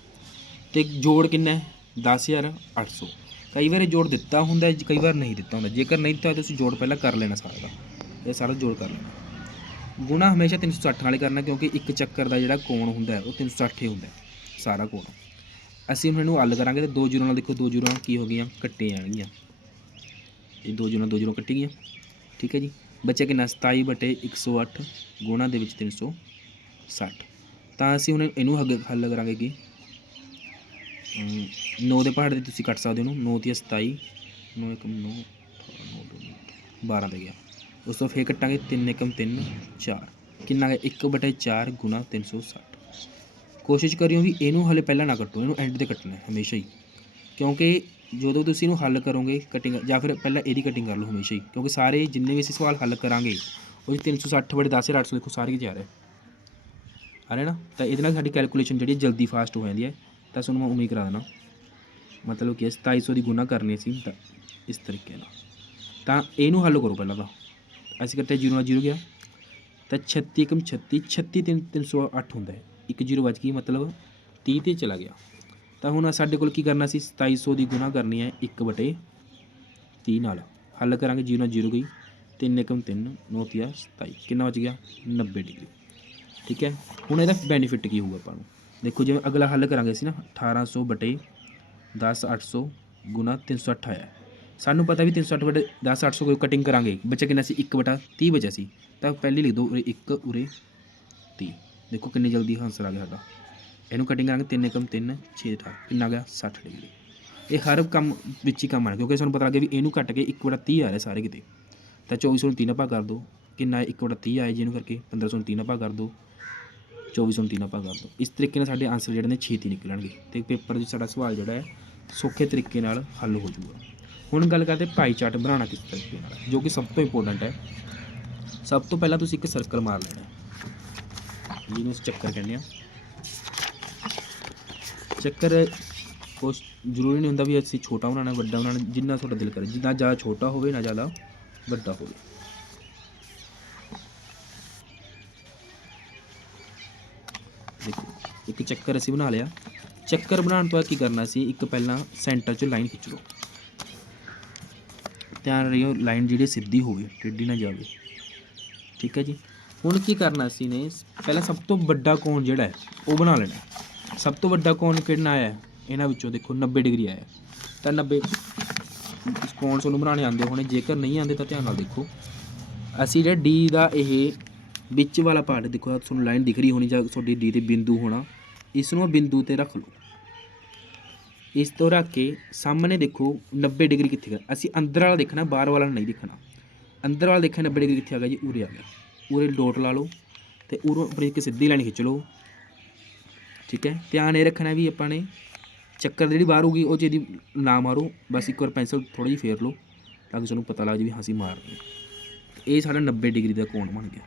ਤੇ ਜੋੜ ਕਿੰਨਾ ਹੈ? 10800 ਕਈ ਵਾਰ ਇਹ ਜੋੜ ਦਿੱਤਾ ਹੁੰਦਾ ਕਈ ਵਾਰ ਨਹੀਂ ਦਿੱਤਾ ਹੁੰਦਾ। ਜੇਕਰ ਨਹੀਂ ਦਿੱਤਾ ਤਾਂ ਤੁਸੀਂ ਜੋੜ ਪਹਿਲਾਂ ਕਰ ਲੈਣਾ ਸਾਰਾ ਦਾ। ਇਹ ਸਾਰਾ ਜੋੜ ਕਰ ਲੈਣਾ। ਗੁਣਾ ਹਮੇਸ਼ਾ 360 ਨਾਲ ਹੀ ਕਰਨਾ, ਕਿਉਂਕਿ ਇੱਕ ਚੱਕਰ ਦਾ ਜਿਹੜਾ ਕੋਣ ਹੁੰਦਾ ਹੈ, ਉਹ 360 ਹੀ ਹੁੰਦਾ ਸਾਰਾ ਕੋਣ। ਅਸੀਂ ਉਹਨਾਂ ਨੂੰ ਹੱਲ ਕਰਾਂਗੇ ਤੇ ਦੋ ਜ਼ੀਰੋ ਨਾਲ ਦੇਖੋ, ਦੋ ਜ਼ੀਰੋ ਕੀ ਹੋ ਗਈਆਂ ਕੱਟੇ ਜਾਣਗੀਆਂ। ਇਹ ਦੋ ਜ਼ੀਰੋ ਦੋ ਜ਼ੀਰੋ ਕੱਟੀ ਗਈਆਂ। ਠੀਕ ਹੈ ਜੀ। ਬੱਚੇ ਕਿੰਨਾ 27 ਬਟੇ 108 ਗੁਣਾ ਦੇ ਵਿੱਚ 360 ਤਾਂ ਅਸੀਂ ਹੁਣ ਇਹਨੂੰ ਹੱਲ ਹੱਲ ਕਰਾਂਗੇ ਕਿ 9 ਦੇ ਪਹਾੜ 'ਤੇ ਤੁਸੀਂ ਕੱਟ ਸਕਦੇ ਹੋ 9 ਤੇ 27 9 1 9 12 ਤੇ ਗਿਆ। ਉਸ ਤੋਂ ਫੇਰ ਕੱਟਾਂਗੇ 3 1 3 4 ਕਿੰਨਾ ਹੈ? 1 ਬਟੇ 4 ਗੁਣਾ 360 ਕੋਸ਼ਿਸ਼ ਕਰਿਓ ਵੀ ਇਹਨੂੰ ਹਲੇ ਪਹਿਲਾਂ ਨਾ ਕੱਟੋ। ਇਹਨੂੰ ਐਂਡ ਤੇ ਕੱਟਣਾ ਹੈ, ਹਮੇਸ਼ਾ ਹੀ। ਕਿਉਂਕਿ ਜਦੋਂ ਤੁਸੀਂ ਇਹਨੂੰ ਹੱਲ ਕਰੋਗੇ ਕਟਿੰਗ ਜਾਂ ਫਿਰ ਪਹਿਲਾਂ ਇਹਦੀ ਕਟਿੰਗ ਕਰ ਲਓ ਹਮੇਸ਼ਾ ਹੀ, ਕਿਉਂਕਿ ਸਾਰੇ ਜਿੰਨੇ ਵੀ ਅਸੀਂ ਸਵਾਲ ਹੱਲ ਕਰਾਂਗੇ, ਉਹ 'ਚ 360 ਬੜੇ 10 800 ਦੇਖੋ ਸਾਰੇ ਕੀ ਜਾ ਰਿਹਾ ਆ। ਰਿਹਾ ਨਾ? ਤਾਂ ਇਹਦੇ ਨਾਲ ਸਾਡੀ ਕੈਲਕੂਲੇਸ਼ਨ ਜਿਹੜੀ ਜਲਦੀ ਫਾਸਟ ਹੋ ਜਾਂਦੀ ਹੈ। ਤਾਂ ਤੁਹਾਨੂੰ ਮੈਂ ਉਮੀਦ ਕਰਾ ਦੇਣਾ। ਮਤਲਬ ਕਿ 2700 ਦੀ ਗੁਣਾ ਕਰਨੀ ਸੀ, ਤਾਂ ਇਸ ਤਰੀਕੇ ਨਾਲ। ਤਾਂ ਇਹਨੂੰ ਹੱਲ ਕਰੋ ਪਹਿਲਾਂ ਤਾਂ। ਅਸੀਂ ਕੱਟੇ 0 ਨਾਲ 0 ਗਿਆ। ਤਾਂ 36 ਕਮ 36 36 ਤਿੰਨ 308 ਹੁੰਦਾ ਹੈ। ਇੱਕ 0 ਵੱਜ ਗਈ, ਮਤਲਬ 30 ਤੇ ਚਲਾ ਗਿਆ। ਤਾਂ ਹੁਣ ਸਾਡੇ ਕੋਲ ਕੀ ਕਰਨਾ ਸੀ? 2700 ਦੀ ਗੁਣਾ ਕਰਨੀ ਹੈ 1 ਬਟੇ 30 ਨਾਲ। ਹੱਲ ਕਰਾਂਗੇ 0 ਨਾਲ 0 ਗਈ। 3 ਏਕਮ 3 9 ਤੀਆ 27 ਕਿੰਨਾ ਬਚ ਗਿਆ? 90 ਡਿਗਰੀ। ਠੀਕ ਹੈ? ਹੁਣ ਇਹਦਾ ਬੈਨੀਫਿਟ ਕੀ ਹੋਊਗਾ ਆਪਾਂ ਨੂੰ? ਦੇਖੋ ਜਿਵੇਂ ਅਗਲਾ ਹੱਲ ਕਰਾਂਗੇ ਅਸੀਂ ਨਾ 1800 ਬਟੇ 10 800 ਗੁਣਾ 308 ਆਇਆ ਸਾਨੂੰ ਪਤਾ ਵੀ 308 ਬਟੇ 10 800 ਕੋਈ ਕਟਿੰਗ ਕਰਾਂਗੇ। ਬਚਿਆ ਕਿੰਨਾ ਸੀ? 1 ਬਟਾ 30 ਬਚਿਆ ਸੀ। ਤਾਂ ਪਹਿਲੀ ਲਿਖ ਦਿਓ ਉਰੇ 1 ਉਰੇ 30 ਦੇਖੋ ਕਿੰਨੀ ਜਲਦੀ ਆਨਸਰ ਆ ਗਿਆ ਸਾਡਾ। ਇਹਨੂੰ ਕਟਿੰਗ ਕਰਾਂਗੇ 3 ਏਕਮ 3 6 18 ਕਿੰਨਾ ਗਿਆ? 60 ਡਿਗਰੀ। ਇਹ ਹਰ ਕੰਮ ਵਿੱਚ ਹੀ ਕੰਮ ਆਣਾ ਕਿਉਂਕਿ ਸਾਨੂੰ ਪਤਾ ਲੱਗ ਗਿਆ ਵੀ ਇਹਨੂੰ ਕੱਟ ਕੇ 1 ਬਟਾ 30 ਆ ਰਿਹਾ ਸਾਰੇ ਕਿਤੇ। ਤਾਂ 2400 ਨੂੰ 3 ਆਪਾਂ ਕਰ ਦਿਓ ਕਿੰਨਾ 1 ਵਟਾ 30 ਆਏ ਜਿਹਨੂੰ ਕਰਕੇ 1500 ਨੂੰ 3 ਆਪਾਂ ਕਰ ਦਿਓ 2400 ਨੂੰ 3 ਆਪਾਂ ਕਰ ਦਿਓ ਇਸ ਤਰੀਕੇ ਨਾਲ ਸਾਡੇ ਆਨਸਰ ਜਿਹੜੇ ਨੇ ਛੇਤੀ ਨਿਕਲਣਗੇ। ਤੇ ਪੇਪਰ ਵਿੱਚ ਸਾਡਾ ਸਵਾਲ ਜਿਹੜਾ ਹੈ, ਸੌਖੇ ਤਰੀਕੇ ਨਾਲ ਹੱਲ ਹੋ ਜਾਊਗਾ। ਹੁਣ ਗੱਲ ਕਰਦੇ ਪਾਈ ਚਾਰਟ ਬਣਾਉਣਾ ਕਿਸ ਤਰੀਕੇ ਨਾਲ ਜੋ ਕਿ ਸਭ ਤੋਂ ਇੰਪੋਰਟੈਂਟ ਹੈ। ਸਭ ਤੋਂ ਪਹਿਲਾਂ ਤੁਸੀਂ ਇੱਕ ਸਰਕਲ ਮਾਰ ਲੈਣਾ ਜਿਹਨੂੰ ਅਸੀਂ ਚੱਕਰ ਕਹਿੰਦੇ ਆ ਚੱਕਰ ਕੁਛ ਜ਼ਰੂਰੀ ਨਹੀਂ ਹੁੰਦਾ ਵੀ ਅਸੀਂ ਛੋਟਾ ਬਣਾਉਣਾ, ਵੱਡਾ ਬਣਾਉਣਾ, ਜਿੰਨਾ ਤੁਹਾਡਾ ਦਿਲ ਕਰੇ। ਜਿੰਨਾ ਜ਼ਿਆਦਾ ਛੋਟਾ ਹੋਵੇ, ਨਾ ਜ਼ਿਆਦਾ ਵੱਡਾ ਹੋਵੇ। ਦੇਖੋ, ਇੱਕ ਚੱਕਰ ਅਸੀਂ ਬਣਾ ਲਿਆ। ਚੱਕਰ ਬਣਾਉਣ ਤੋਂ ਬਾਅਦ ਕੀ ਕਰਨਾ ਸੀ? ਇੱਕ ਪਹਿਲਾਂ ਸੈਂਟਰ 'ਚ ਲਾਈਨ ਖਿੱਚ ਲਓ। ਧਿਆਨ ਰੱਖਿਓ ਲਾਈਨ ਜਿਹੜੀ ਸਿੱਧੀ ਹੋਵੇ, ਟੇਢੀ ਨਾ ਜਾਵੇ। ਠੀਕ ਹੈ ਜੀ? ਹੁਣ ਕੀ ਕਰਨਾ ਸੀ ਨੇ? ਪਹਿਲਾਂ ਸਭ ਤੋਂ ਵੱਡਾ ਕੋਣ ਜਿਹੜਾ ਹੈ, ਉਹ ਬਣਾ ਲੈਣਾ। ਸਭ ਤੋਂ ਵੱਡਾ ਕੋਣ ਕਿਹੜਾ ਆਇਆ? ਇਹਨਾਂ ਵਿੱਚੋਂ ਦੇਖੋ 90 ਡਿਗਰੀ ਆਇਆ। ਤਾਂ 90 ਕੋਣ ਤੁਹਾਨੂੰ ਬਣਾਉਣੇ ਆਉਂਦੇ ਹੋਣੇ? ਜੇਕਰ ਨਹੀਂ ਆਉਂਦੇ ਤਾਂ ਧਿਆਨ ਨਾਲ ਦੇਖੋ। ਅਸੀਂ ਜਿਹੜਾ ਡੀ ਦਾ ਇਹ ਵਿੱਚ ਵਾਲਾ ਪਾਰਟ ਦੇਖੋ ਤੁਹਾਨੂੰ ਲਾਈਨ ਦਿਖ ਰਹੀ ਹੋਣੀ ਜਾਂ ਤੁਹਾਡੀ ਡੀ ਤੇ ਬਿੰਦੂ ਹੋਣਾ ਇਸ ਨੂੰ ਬਿੰਦੂ ਤੇ ਰੱਖ ਲਓ। ਇਸ ਤੋਂ ਰੱਖ ਕੇ ਸਾਹਮਣੇ ਦੇਖੋ 90 ਡਿਗਰੀ ਕਿੱਥੇ ਗਿਆ? ਅਸੀਂ ਅੰਦਰ ਵਾਲਾ ਦੇਖਣਾ, ਬਾਹਰ ਵਾਲਾ ਨਹੀਂ ਦੇਖਣਾ। ਅੰਦਰ ਵਾਲਾ ਦੇਖਿਆ 90 ਡਿਗਰੀ ਕਿੱਥੇ ਆ ਗਿਆ ਜੀ? ਉਰੇ ਆ ਗਿਆ। ਉਰੇ ਡੋਟ ਲਾ ਲਓ ਤੇ ਉਰੋਂ ਆਪਣੀ ਇੱਕ ਸਿੱਧੀ ਲਾਈਨ ਖਿੱਚ ਲਓ। ਠੀਕ ਹੈ? ਧਿਆਨ ਇਹ ਰੱਖਣਾ ਵੀ ਆਪਾਂ ਨੇ, ਚੱਕਰ ਜਿਹੜੀ ਬਾਹਰ ਹੋਊਗੀ, ਉਹ ਜਿਹਦੀ ਨਾ ਮਾਰੋ। ਬਸ ਇੱਕ ਵਾਰ ਪੈਨਸਲ ਥੋੜੀ ਜਿਹੀ ਫੇਰ ਲਓ, ਤਾਂ ਕਿ ਤੁਹਾਨੂੰ ਪਤਾ ਲੱਗ ਜਾਵੇ ਵੀ ਹਾਂ ਅਸੀਂ ਮਾਰ ਰਹੇ ਇਹ ਸਾਡਾ 90 ਡਿਗਰੀ ਦਾ ਕੋਣ ਬਣ ਗਿਆ।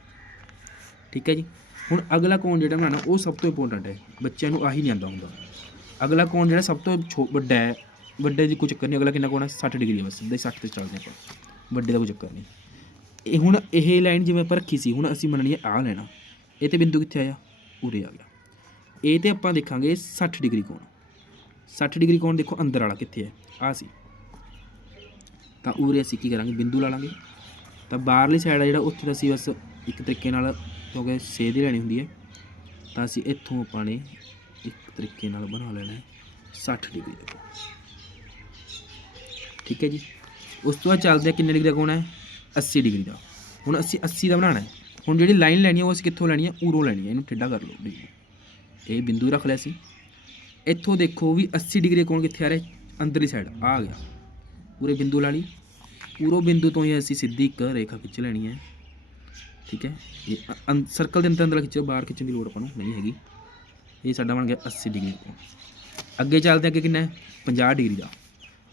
ਠੀਕ ਹੈ ਜੀ? ਹੁਣ ਅਗਲਾ ਕੋਣ ਜਿਹੜਾ ਬਣਾਉਣਾ, ਉਹ ਸਭ ਤੋਂ ਇੰਪੋਰਟੈਂਟ ਹੈ। ਬੱਚਿਆਂ ਨੂੰ ਆਹੀ ਨਹੀਂ ਆਉਂਦਾ ਹੁੰਦਾ। ਅਗਲਾ ਕੋਣ ਜਿਹੜਾ ਸਭ ਤੋਂ ਛੋ, ਵੱਡਾ ਹੈ, ਵੱਡੇ ਦੀ ਕੋਈ ਚੱਕਰ ਨਹੀਂ ਅਗਲਾ ਕਿੰਨਾ ਕੋਣ ਹੈ? 60 ਡਿਗਰੀ ਬਸ ਸਿੱਧਾ 60 ਤੇ ਚੱਲਦੇ ਆਪਾਂ। ਵੱਡੇ ਦਾ ਕੋਈ ਚੱਕਰ ਨਹੀਂ ਇਹ ਹੁਣ ਇਹ ਲਾਈਨ ਜਿਵੇਂ ਆਪਾਂ ਰੱਖੀ ਸੀ, ਹੁਣ ਅਸੀਂ ਮੰਨਣੀ ਹੈ ਆਹ ਲੈਣਾ। ਇਹ ਤੇ ਬਿੰਦੂ ਕਿੱਥੇ ਆਇਆ? ਉਰੇ ਆ ਗਿਆ। ਇਹ ਤੇ ਆਪਾਂ ਦੇਖਾਂਗੇ 60 ਡਿਗਰੀ ਕੋਣ। 60 ਡਿਗਰੀ ਕੋਣ ਦੇਖੋ ਅੰਦਰ ਵਾਲਾ ਕਿੱਥੇ ਹੈ ਆ ਸੀ। ਤਾਂ ਉਰੇ ਅਸੀਂ ਕੀ ਕਰਾਂਗੇ, ਬਿੰਦੂ ਲਾ ਲਾਂਗੇ। ਤਾਂ ਬਾਹਰਲੀ ਸਾਈਡ ਆ ਜਿਹੜਾ, ਉੱਥੇ ਤਾਂ ਅਸੀਂ ਬਸ ਇੱਕ ਤਰੀਕੇ ਨਾਲ ਕਿਉਂਕਿ ਸੇਧ ਹੀ ਲੈਣੀ ਹੁੰਦੀ ਹੈ। ਤਾਂ ਅਸੀਂ ਇੱਥੋਂ ਆਪਾਂ ਨੇ ਇੱਕ ਤਰੀਕੇ ਨਾਲ ਬਣਾ ਲੈਣਾ ਹੈ 60 ਡਿਗਰੀ ਦਾ ਠੀਕ ਹੈ ਜੀ। ਉਸ ਤੋਂ ਬਾਅਦ ਚੱਲਦੇ ਆ ਕਿੰਨੇ ਡਿਗਰੀ ਦਾ ਕੋਣ ਹੈ? 80 ਡਿਗਰੀ ਦਾ। ਹੁਣ ਅਸੀਂ 80 ਦਾ ਬਣਾਉਣਾ ਹੈ। ਹੁਣ ਜਿਹੜੀ ਲਾਈਨ ਲੈਣੀ ਹੈ, ਉਹ ਅਸੀਂ ਕਿੱਥੋਂ ਲੈਣੀ ਹੈ? ਉਰੋਂ ਲੈਣੀ ਹੈ। ਇਹਨੂੰ ਟੇਢਾ ਕਰ ਲਓ, ਬਿਲਕੁਲ। ਇਹ ਬਿੰਦੂ ਰੱਖ ਲਿਆ ਸੀ। ਇੱਥੋਂ ਦੇਖੋ ਵੀ 80 ਡਿਗਰੀ ਦਾ ਕੋਣ ਕਿੱਥੇ ਆ ਰਿਹਾ ਅੰਦਰਲੀ ਸਾਈਡ ਆ ਗਿਆ। ਪੂਰੇ ਬਿੰਦੂ ਲਾ ਲਈ। ਪੂਰੋ ਬਿੰਦੂ ਤੋਂ ਹੀ ਅਸੀਂ ਸਿੱਧੀ ਇੱਕ ਰੇਖਾ ਖਿੱਚ ਲੈਣੀ ਹੈ। ਠੀਕ ਹੈ? ਇਹ ਸਰਕਲ ਦੇ ਅੰਦਰ ਅੰਦਰ ਖਿੱਚੋ, ਬਾਹਰ ਖਿੱਚਣ ਦੀ ਲੋੜ ਆਪਾਂ ਨੂੰ ਨਹੀਂ ਹੈਗੀ। ਇਹ ਸਾਡਾ ਬਣ ਗਿਆ 80 ਡਿਗਰੀ ਕੋਣ। ਅੱਗੇ ਚੱਲਦੇ ਅੱਗੇ ਕਿੰਨਾ ਹੈ? 50 ਡਿਗਰੀ ਦਾ।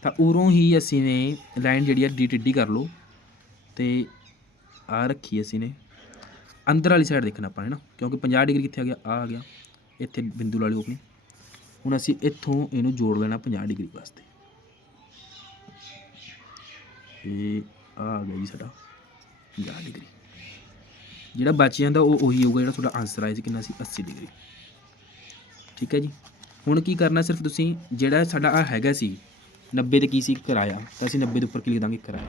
ਤਾਂ ਉਰੋਂ ਹੀ ਅਸੀਂ ਨੇ ਲਾਈਨ ਜਿਹੜੀ ਹੈ ਡੀ ਟਿੱਡੀ ਕਰ ਲਓ। ਤੇ ਆ ਰੱਖੀ ਅਸੀਂ ਨੇ। ਅੰਦਰ ਵਾਲੀ ਸਾਈਡ ਦੇਖਣਾ ਆਪਾਂ, ਹੈ ਨਾ? ਕਿਉਂਕਿ 50 ਡਿਗਰੀ ਕਿੱਥੇ ਆ ਗਿਆ? ਆ ਆ ਗਿਆ। ਇੱਥੇ ਬਿੰਦੂ ਲਾ ਲਿਓ ਆਪਣੀ ਹੁਣ ਅਸੀਂ ਇੱਥੋਂ ਇਹਨੂੰ ਜੋੜ ਲੈਣਾ 50 ਡਿਗਰੀ ਵਾਸਤੇ। ਇਹ ਆ ਆ ਗਿਆ ਜੀ ਸਾਡਾ 50 ਡਿਗਰੀ। ਜਿਹੜਾ ਬਚ ਜਾਂਦਾ ਉਹ ਉਹੀ ਹੋਊਗਾ, ਜਿਹੜਾ ਤੁਹਾਡਾ ਆਨਸਰ ਆਇਆ ਸੀ ਕਿੰਨਾ ਸੀ? 80 ਡਿਗਰੀ। ਠੀਕ ਹੈ ਜੀ? ਹੁਣ ਕੀ ਕਰਨਾ ਸਿਰਫ ਤੁਸੀਂ, ਜਿਹੜਾ ਸਾਡਾ ਆ ਹੈਗਾ ਸੀ 90 ਤੇ ਕੀ ਸੀ? ਕਿਰਾਇਆ। ਤਾਂ ਅਸੀਂ 90 ਦੇ ਉੱਪਰ ਕੀ ਲਿਖ ਦਾਂਗੇ? ਕਿਰਾਇਆ।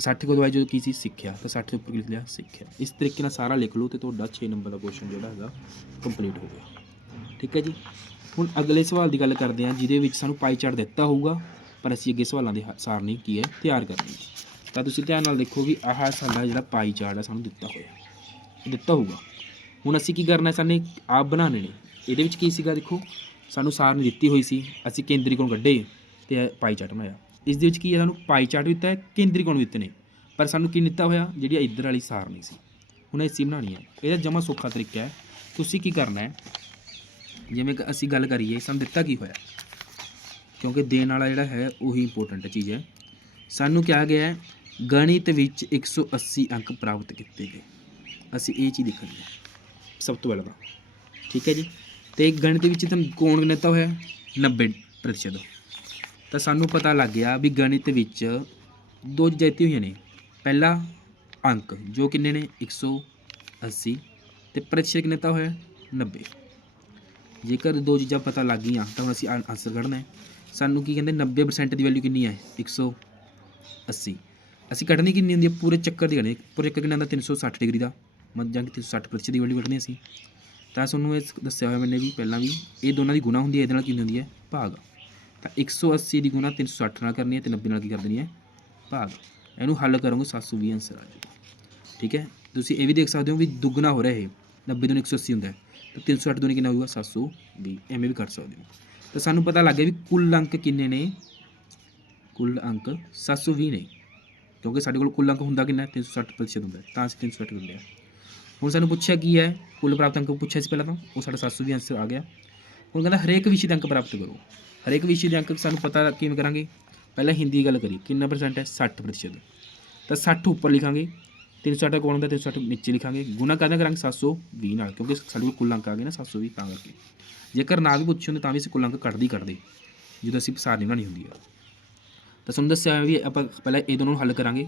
60 ਕੋਲ ਦਵਾਈ ਜੋ ਕੀ ਸੀ? ਸਿੱਖਿਆ। ਤਾਂ 60 ਦੇ ਉੱਪਰ ਲਿਖ ਲਿਆ ਸਿੱਖਿਆ। ਇਸ ਤਰੀਕੇ ਨਾਲ ਸਾਰਾ ਲਿਖ ਲਓ ਤੇ ਤੁਹਾਡਾ 6 ਨੰਬਰ ਦਾ ਕੁਐਸਚਨ ਜਿਹੜਾ ਹੈਗਾ ਕੰਪਲੀਟ ਹੋ ਗਿਆ। ਠੀਕ ਹੈ ਜੀ? ਹੁਣ ਅਗਲੇ ਸਵਾਲ ਦੀ ਗੱਲ ਕਰਦੇ ਹਾਂ, ਜਿਹਦੇ ਵਿੱਚ ਸਾਨੂੰ ਪਾਈ ਚਾਰਟ ਦਿੱਤਾ ਹੋਊਗਾ, ਪਰ ਅਸੀਂ ਅੱਗੇ ਸਵਾਲਾਂ ਦੇ ਹ- ਸਾਰਣੀ ਕੀ ਹੈ ਤਿਆਰ ਕਰਨੀ ਹੈ ਤਾਂ ਤੁਸੀਂ ਧਿਆਨ ਨਾਲ ਦੇਖੋ ਵੀ ਆਹ ਸਾਡਾ ਜਿਹੜਾ ਪਾਈ ਚਾਰਟ ਹੈ ਸਾਨੂੰ ਦਿੱਤਾ ਹੋਇਆ। ਦਿੱਤਾ ਹੋਊਗਾ। ਹੁਣ ਅਸੀਂ ਕੀ ਕਰਨਾ ਹੈ ਸਾਨੂੰ ਆਪ ਬਣਾਉਣੇ ਨੇ। ਇਹਦੇ ਵਿੱਚ ਕੀ ਸੀਗਾ ਦੇਖੋ? ਸਾਨੂੰ ਸਾਰਣੀ ਦਿੱਤੀ ਹੋਈ ਸੀ। ਅਸੀਂ ਕੇਂਦਰੀ ਕੋਣ ਕੱਢੇ ਤੇ ਇਹ ਪਾਈ ਚਾਰਟ ਬਣਾਇਆ। ਇਸ ਦੇ ਵਿੱਚ ਕੀ ਹੈ? ਸਾਨੂੰ ਪਾਈ ਚਾਰਟ ਵੀ ਦਿੱਤਾ ਹੈ, ਕੇਂਦਰੀ ਕੋਣ ਵੀ ਦਿੱਤੇ ਨੇ। ਪਰ ਸਾਨੂੰ ਕੀ ਦਿੱਤਾ ਹੋਇਆ? ਜਿਹੜੀ ਇੱਧਰ ਵਾਲੀ ਸਾਰਣੀ ਸੀ। ਹੁਣ ਇਹ ਅਸੀਂ ਬਣਾਉਣੀ ਹੈ। ਇਹਦਾ ਜਮਾ ਸੌਖਾ ਤਰੀਕਾ ਹੈ। ਤੁਸੀਂ ਕੀ ਕਰਨਾ ਹੈ? ਜਿਵੇਂ ਕਿ ਅਸੀਂ ਗੱਲ ਕਰੀਏ, ਸਾਨੂੰ ਦਿੱਤਾ ਕੀ ਹੋਇਆ? ਕਿਉਂਕਿ ਦੇਣ ਵਾਲਾ ਜਿਹੜਾ ਹੈ, ਉਹੀ ਇੰਪੋਰਟੈਂਟ ਚੀਜ਼ ਹੈ। ਸਾਨੂੰ ਕਿਹਾ ਗਿਆ ਹੈ, ਗਣਿਤ ਵਿੱਚ 180 ਅੰਕ ਪ੍ਰਾਪਤ ਕੀਤੇ ਗਏ। ਅਸੀਂ ਇਹ ਚੀਜ਼ ਦੇਖਣੀ ਹੈ। ਸਭ ਤੋਂ ਪਹਿਲਾਂ ਤਾਂ। ਠੀਕ ਹੈ ਜੀ? ਤੇ ਗਣਿਤ ਵਿੱਚ ਤੁਹਾਨੂੰ ਕੌਣ ਦਿੱਤਾ ਹੋਇਆ? 90 ਪ੍ਰਤੀਸ਼ਤ। ਤਾਂ ਸਾਨੂੰ ਪਤਾ ਲੱਗ ਗਿਆ ਵੀ ਗਣਿਤ ਵਿੱਚ ਦੋ ਚੀਜ਼ਾਂ ਦਿੱਤੀਆਂ ਹੋਈਆਂ ਨੇ। ਪਹਿਲਾ ਅੰਕ, ਜੋ ਕਿੰਨੇ ਨੇ? 180 ਤੇ ਪ੍ਰਤੀਸ਼ਤ ਕਿੰਨੇ ਦਿੱਤਾ ਹੋਇਆ? 90 ਜੇਕਰ ਦੋ ਚੀਜ਼ਾਂ ਪਤਾ ਲੱਗ ਗਈਆਂ, ਤਾਂ ਹੁਣ ਅਸੀਂ ਆਨਸਰ ਕੱਢਣਾ ਹੈ। ਸਾਨੂੰ ਕੀ ਕਹਿੰਦੇ? 90% ਦੀ ਵੈਲਿਊ ਕਿੰਨੀ ਹੈ? 180 ਅਸੀਂ। ਕੱਢਣੀ ਕਿੰਨੀ ਹੁੰਦੀ ਹੈ? ਪੂਰੇ ਚੱਕਰ ਦੀ ਕੱਢਣੀ ਪੂਰੇ ਚੱਕਰ ਕਿੰਨਾ ਹੁੰਦਾ? 360 ਡਿਗਰੀ ਦਾ। ਮਤਲਬ ਜਾਂ ਕਿ 360% ਦੀ ਵੈਲਿਊ ਕੱਢਣੀ ਅਸੀਂ। ਤਾਂ ਤੁਹਾਨੂੰ ਇਹ ਦੱਸਿਆ ਹੋਇਆ ਮੈਨੇ ਵੀ ਪਹਿਲਾਂ ਵੀ ਇਹ ਦੋਨਾਂ ਦੀ ਗੁਣਾ ਹੁੰਦੀ ਹੈ, ਇਹਦੇ ਨਾਲ ਕਿੰਨੀ ਹੁੰਦੀ ਹੈ? ਭਾਗ। ਤਾਂ 180 ਦੀ ਗੁਣਾ 360 ਨਾਲ ਕਰਨੀ ਹੈ ਤੇ 90 ਨਾਲ ਕੀ ਕਰ ਦੇਣੀ ਹੈ? ਭਾਗ। ਇਹਨੂੰ ਹੱਲ ਕਰੋਗੇ 720 ਆਨਸਰ ਆ ਜਾਊਗਾ। ਠੀਕ ਹੈ? ਤੁਸੀਂ ਇਹ ਵੀ ਦੇਖ ਸਕਦੇ ਹੋ ਵੀ ਦੁੱਗਣਾ ਹੋ ਰਿਹਾ ਇਹ। 90 ਤੋਂ 180 ਹੁੰਦਾ ਹੈ। ਤਾਂ 360 ਤੋਂ ਕਿੰਨਾ ਹੋਊਗਾ? 720 ਐਵੇਂ ਵੀ ਕਰ ਸਕਦੇ ਹੋ। ਤਾਂ ਸਾਨੂੰ ਪਤਾ ਲੱਗ ਗਿਆ ਵੀ ਕੁੱਲ ਅੰਕ ਕਿੰਨੇ ਨੇ? ਕੁੱਲ ਅੰਕ 720 ਨੇ। ਕਿਉਂਕਿ ਸਾਡੇ ਕੋਲ ਕੁੱਲ ਅੰਕ ਹੁੰਦਾ ਕਿੰਨਾ ਹੈ? 360 ਪ੍ਰਤੀਸ਼ਤ ਹੁੰਦਾ ਤਾਂ ਅਸੀਂ 360 ਕਰ ਲਿਆ ਹੁਣ ਸਾਨੂੰ ਪੁੱਛਿਆ ਕੀ ਹੈ? ਕੁੱਲ ਪ੍ਰਾਪਤ ਅੰਕ ਪੁੱਛਿਆ ਸੀ ਪਹਿਲਾਂ ਤਾਂ। ਉਹ ਸਾਡਾ 720 ਆਨਸਰ ਆ ਗਿਆ। ਹੁਣ ਕਹਿੰਦਾ ਹਰੇਕ ਵਿਸ਼ੇ ਦੇ ਅੰਕ ਪ੍ਰਾਪਤ ਕਰੋ। ਹਰੇਕ ਵਿਸ਼ੇ ਦੇ ਅੰਕ ਸਾਨੂੰ ਪਤਾ ਕਿਵੇਂ ਕਰਾਂਗੇ? ਪਹਿਲਾਂ ਹਿੰਦੀ ਦੀ ਗੱਲ ਕਰੀ ਕਿੰਨਾ ਪਰਸੈਂਟ ਹੈ? 60 ਪ੍ਰਤੀਸ਼ਤ। ਤਾਂ 60 ਉੱਪਰ ਲਿਖਾਂਗੇ 360 ਕੋਣ ਦਾ 360 ਨੀਚੇ ਲਿਖਾਂਗੇ। ਗੁਣਾ ਕਾਹਦਾ ਕਰਾਂਗੇ? 720 ਨਾਲ, ਕਿਉਂਕਿ ਸਾਡੇ ਕੋਲ ਕੁੱਲ ਅੰਕ ਆ ਗਏ ਨਾ 720 ਤਾਂ ਕਰਕੇ। ਜੇਕਰ ਨਾ ਵੀ ਪੁੱਛੇ ਹੁੰਦੇ ਤਾਂ ਵੀ ਅਸੀਂ ਕੁੱਲ ਅੰਕ ਕੱਢਦੇ ਹੀ ਕੱਢਦੇ। ਜਦੋਂ ਅਸੀਂ ਸਾਰਣੀ ਬਣਾਉਣੀ ਹੁੰਦੀ ਆ। ਤਾਂ ਤੁਹਾਨੂੰ ਦੱਸਿਆ ਵੀ ਆਪਾਂ ਪਹਿਲਾਂ ਇਹ ਦੋਨੋਂ ਨੂੰ ਹੱਲ ਕਰਾਂਗੇ।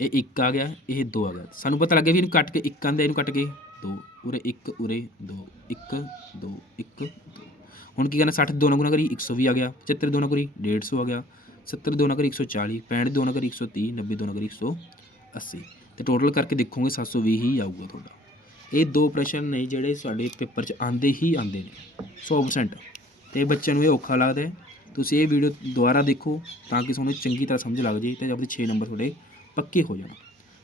ਇਹ 1 ਆ ਗਿਆ, ਇਹ 2 ਆ ਗਿਆ। ਸਾਨੂੰ ਪਤਾ ਲੱਗਿਆ ਵੀ ਇਹਨੂੰ ਕੱਟ ਕੇ 1 ਆਂਦਾ ਇਹਨੂੰ ਕੱਟ ਕੇ 2 ਉਰੇ 1 ਉਰੇ 2 1 2 1 2 ਹੁਣ ਕੀ ਕਰਨਾ 60 ਦੋ ਨਾਲ ਗੁਣਾ ਕਰੀ 120 ਆ ਗਿਆ 75 ਦੋ ਨਾਲ ਕਰੀ 150 ਆ ਗਿਆ 70 ਦੋ ਨਾਲ ਕਰੀ 140 65 ਦੋ ਨਾਲ ਕਰੀ 130 90 ਦੋ ਨਾਲ ਕਰੀ 180 ਤੇ ਟੋਟਲ ਕਰਕੇ ਦੇਖੋਗੇ 720 ਹੀ ਆਊਗਾ ਤੁਹਾਡਾ। ਇਹ ਦੋ ਪ੍ਰਸ਼ਨ ਨੇ ਜਿਹੜੇ ਸਾਡੇ ਪੇਪਰ 'ਚ ਆਂਦੇ ਹੀ ਆਂਦੇ ਨੇ 100% ਤੇ ਬੱਚਿਆਂ ਨੂੰ ਇਹ ਔਖਾ ਲੱਗਦਾ ਤੁਸੀਂ ਇਹ ਵੀਡੀਓ ਦੁਬਾਰਾ ਦੇਖੋ ਤਾਂ ਕਿ ਤੁਹਾਨੂੰ ਚੰਗੀ ਤਰ੍ਹਾਂ ਸਮਝ ਲੱਗ ਜੇ ਤੇ ਆਪਣੇ 6 ਨੰਬਰ ਤੁਹਾਡੇ ਪੱਕੇ ਹੋ ਜਾਣ।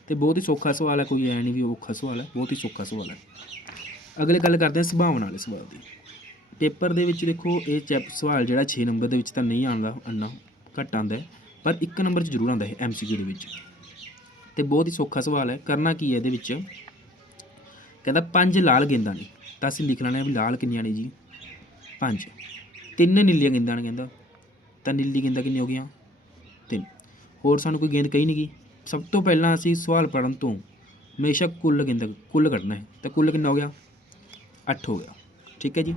ਤੇ ਬਹੁਤ ਹੀ ਸੌਖਾ ਸਵਾਲ ਹੈ, ਕੋਈ ਐ ਨਹੀਂ ਵੀ ਔਖਾ ਸਵਾਲ ਹੈ, ਬਹੁਤ ਹੀ ਸੌਖਾ ਸਵਾਲ ਹੈ। ਅਗਲੇ ਗੱਲ ਕਰਦੇ ਹਾਂ ਸੰਭਾਵਨਾ ਵਾਲੇ ਸਵਾਲ ਦੀ। ਪੇਪਰ ਦੇ ਵਿੱਚ ਦੇਖੋ, ਇਹ ਚੈਪ ਸਵਾਲ ਜਿਹੜਾ 6 ਨੰਬਰ ਦੇ ਵਿੱਚ ਤਾਂ ਨਹੀਂ ਆਉਂਦਾ ਅੰਨਾ ਘੱਟ ਆਉਂਦਾ ਪਰ 1 ਨੰਬਰ 'ਚ ਜ਼ਰੂਰ ਆਉਂਦਾ ਹੈ ਐਮਸੀਕਿਊ ਦੇ ਵਿੱਚ। ਤੇ ਬਹੁਤ ਹੀ ਸੌਖਾ ਸਵਾਲ ਹੈ, ਕਰਨਾ ਕੀ ਹੈ ਇਹਦੇ ਵਿੱਚ? ਕਹਿੰਦਾ, ਪੰਜ ਲਾਲ ਗੇਂਦਾਂ ਨੇ। ਤਾਂ ਅਸੀਂ ਲਿਖ ਲੈਣਾ ਵੀ ਲਾਲ ਕਿੰਨੀਆਂ ਨੇ ਜੀ? ਪੰਜ। ਤਿੰਨ ਨੀਲੀਆਂ ਗੇਂਦਾਂ ਨੇ ਕਹਿੰਦਾ। ਤਾਂ ਨੀਲੀ ਗੇਂਦਾਂ ਕਿੰਨੀਆਂ ਹੋ ਗਈਆਂ? ਤਿੰਨ। ਹੋਰ ਸਾਨੂੰ ਕੋਈ ਗੇਂਦ ਕਹੀ ਨਹੀਂ ਗਈ ਸਭ ਤੋਂ ਪਹਿਲਾਂ ਅਸੀਂ ਸਵਾਲ ਪੜਨ ਤੋਂ ਹਮੇਸ਼ਾ ਕੁੱਲ ਗੇਂਦ, ਕੁੱਲ ਕੱਢਣਾ ਹੈ। ਤਾਂ ਕੁੱਲ ਕਿੰਨਾ ਹੋ ਗਿਆ? 8 ਹੋ ਗਿਆ। ਠੀਕ ਹੈ ਜੀ?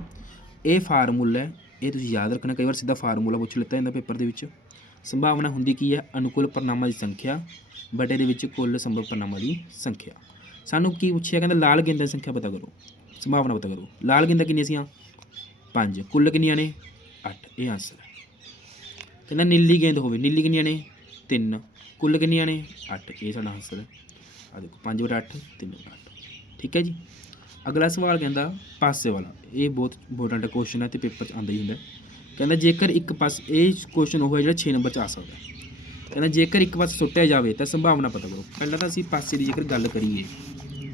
ਇਹ ਫਾਰਮੂਲਾ ਹੈ, ਇਹ ਤੁਸੀਂ ਯਾਦ ਰੱਖਣਾ, ਕਈ ਵਾਰ ਸਿੱਧਾ ਫਾਰਮੂਲਾ ਪੁੱਛ ਲਿੱਤਾ ਜਾਂਦਾ ਪੇਪਰ ਦੇ ਵਿੱਚ। ਸੰਭਾਵਨਾ ਹੁੰਦੀ ਕੀ ਹੈ? ਅਨੁਕੂਲ ਪਰਿਣਾਮਾਂ ਦੀ ਸੰਖਿਆ, ਬਟੇ ਦੇ ਵਿੱਚ ਕੁੱਲ ਸੰਭਵ ਪਰਿਣਾਮਾਂ ਦੀ ਸੰਖਿਆ। ਸਾਨੂੰ ਕੀ ਪੁੱਛਿਆ ਕਹਿੰਦਾ, ਲਾਲ ਗੇਂਦਾਂ ਦੀ ਸੰਖਿਆ ਪਤਾ ਕਰੋ। ਸੰਭਾਵਨਾ ਪਤਾ ਕਰੋ। ਲਾਲ ਗੇਂਦਾਂ ਕਿੰਨੀਆਂ ਸੀਆਂ ਪੰਜ। ਕੁੱਲ ਕਿੰਨੀਆਂ ਨੇ? 8 ਇਹ ਆਨਸਰ ਹੈ। ਕਹਿੰਦਾ, ਨੀਲੀ ਗੇਂਦ ਹੋਵੇ। ਨੀਲੀ ਕਿੰਨੀਆਂ ਨੇ? 3 ਕੁੱਲ ਕਿੰਨੀਆਂ ਨੇ? 8 ਇਹ ਸਾਡਾ ਆਨਸਰ ਹੈ। ਆ ਦੇਖੋ 5 ਬਟਾ 8 3 8 ਠੀਕ ਹੈ ਜੀ? ਅਗਲਾ ਸਵਾਲ ਕਹਿੰਦਾ, ਪਾਸੇ ਵਾਲਾ। ਇਹ ਬਹੁਤ ਇੰਪੋਰਟੈਂਟ ਕੁਐਸਚਨ ਹੈ ਤੇ ਪੇਪਰ 'ਚ ਆਉਂਦਾ ਹੀ ਹੁੰਦਾ ਕਹਿੰਦਾ, ਜੇਕਰ ਇੱਕ ਪਾਸ, ਇਹ ਕੁਐਸਚਨ ਉਹ ਹੈ ਜਿਹੜਾ 6 ਨੰਬਰ 'ਚ ਆ ਸਕਦਾ ਕਹਿੰਦਾ, ਜੇਕਰ ਇੱਕ ਪਾਸੇ ਸੁੱਟਿਆ ਜਾਵੇ ਤਾਂ ਸੰਭਾਵਨਾ ਪਤਾ ਕਰੋ। ਪਹਿਲਾਂ ਤਾਂ ਅਸੀਂ ਪਾਸੇ ਦੀ ਜੇਕਰ ਗੱਲ ਕਰੀਏ,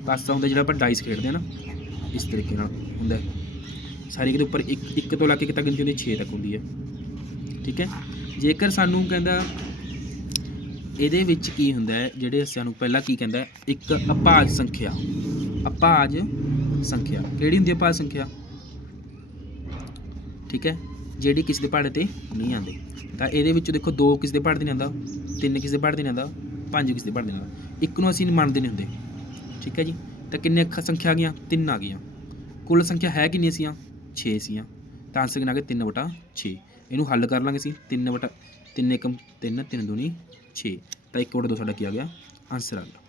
ਪਾਸਾ ਹੁੰਦਾ ਜਿਹੜਾ ਆਪਾਂ ਡਾਈਸ ਖੇਡਦੇ ਆ ਨਾ, ਇਸ ਤਰੀਕੇ ਨਾਲ ਹੁੰਦਾ ਸਾਰੀ ਦੇ ਉੱਪਰ ਇੱਕ ਇੱਕ ਤੋਂ ਲਾ ਕੇ ਕਿਤਾ ਗਿਣਤੀ ਹੁੰਦੀ 6 ਤੱਕ ਹੁੰਦੀ ਹੈ। ਠੀਕ ਹੈ? ਜੇਕਰ ਸਾਨੂੰ ਕਹਿੰਦਾ, ਇਹਦੇ ਵਿੱਚ ਕੀ ਹੁੰਦਾ ਹੈ, ਜਿਹੜੇ ਸਾਨੂੰ ਪਹਿਲਾਂ ਕੀ ਕਹਿੰਦਾ ਇੱਕ ਅਪਾਜ ਸੰਖਿਆ। ਅਪਾਜ ਸੰਖਿਆ। ਕਿਹੜੀ ਹੁੰਦੀ ਹੈ ਅਭਾਜ ਸੰਖਿਆ? ਠੀਕ ਹੈ? ਜਿਹੜੀ ਕਿਸੇ ਦੇ ਪਹਾੜੇ ਤੇ ਨਹੀਂ ਆਉਂਦੀ। ਤਾਂ ਇਹਦੇ ਵਿੱਚੋਂ ਦੇਖੋ ਦੋ ਕਿਸੇ ਦੇ ਪਹਾੜੇ ਤੇ ਨਹੀਂ ਆਉਂਦਾ, ਤਿੰਨ ਕਿਸੇ ਦੇ ਪਹਾੜੇ ਤੇ ਨਹੀਂ ਆਉਂਦਾ, ਪੰਜ ਕਿਸੇ ਦੇ ਪਹਾੜੇ ਤੇ ਨਹੀਂ ਆਉਂਦਾ। ਇੱਕ ਨੂੰ ਅਸੀਂ ਮੰਨਦੇ ਨਹੀਂ ਹੁੰਦੇ। ਠੀਕ ਹੈ ਜੀ? ਤਾਂ ਕਿੰਨੇ ਅੱਖਾਂ ਸੰਖਿਆ ਆ ਗਈਆਂ? ਤਿੰਨ ਆ ਗਈਆਂ। ਕੁੱਲ ਸੰਖਿਆ ਹੈ ਕਿੰਨੀਆਂ ਸੀਆਂ? 6 ਸੀਆਂ। ਤਾਂ ਆਨਸਰ ਕਿੰਨਾ ਆ ਗਿਆ 3 ਬਟਾ 6 ਇਹਨੂੰ ਹੱਲ ਕਰ ਲਾਂਗੇ ਅਸੀਂ। 3 ਬਟਾ 3 ਏਕਮ 3 3 ਦੂਣੀ 6 ਤਾਂ 1 ਬਟਾ 2 ਸਾਡਾ ਕੀ ਆ ਗਿਆ? ਆਨਸਰ ਆ ਗਿਆ।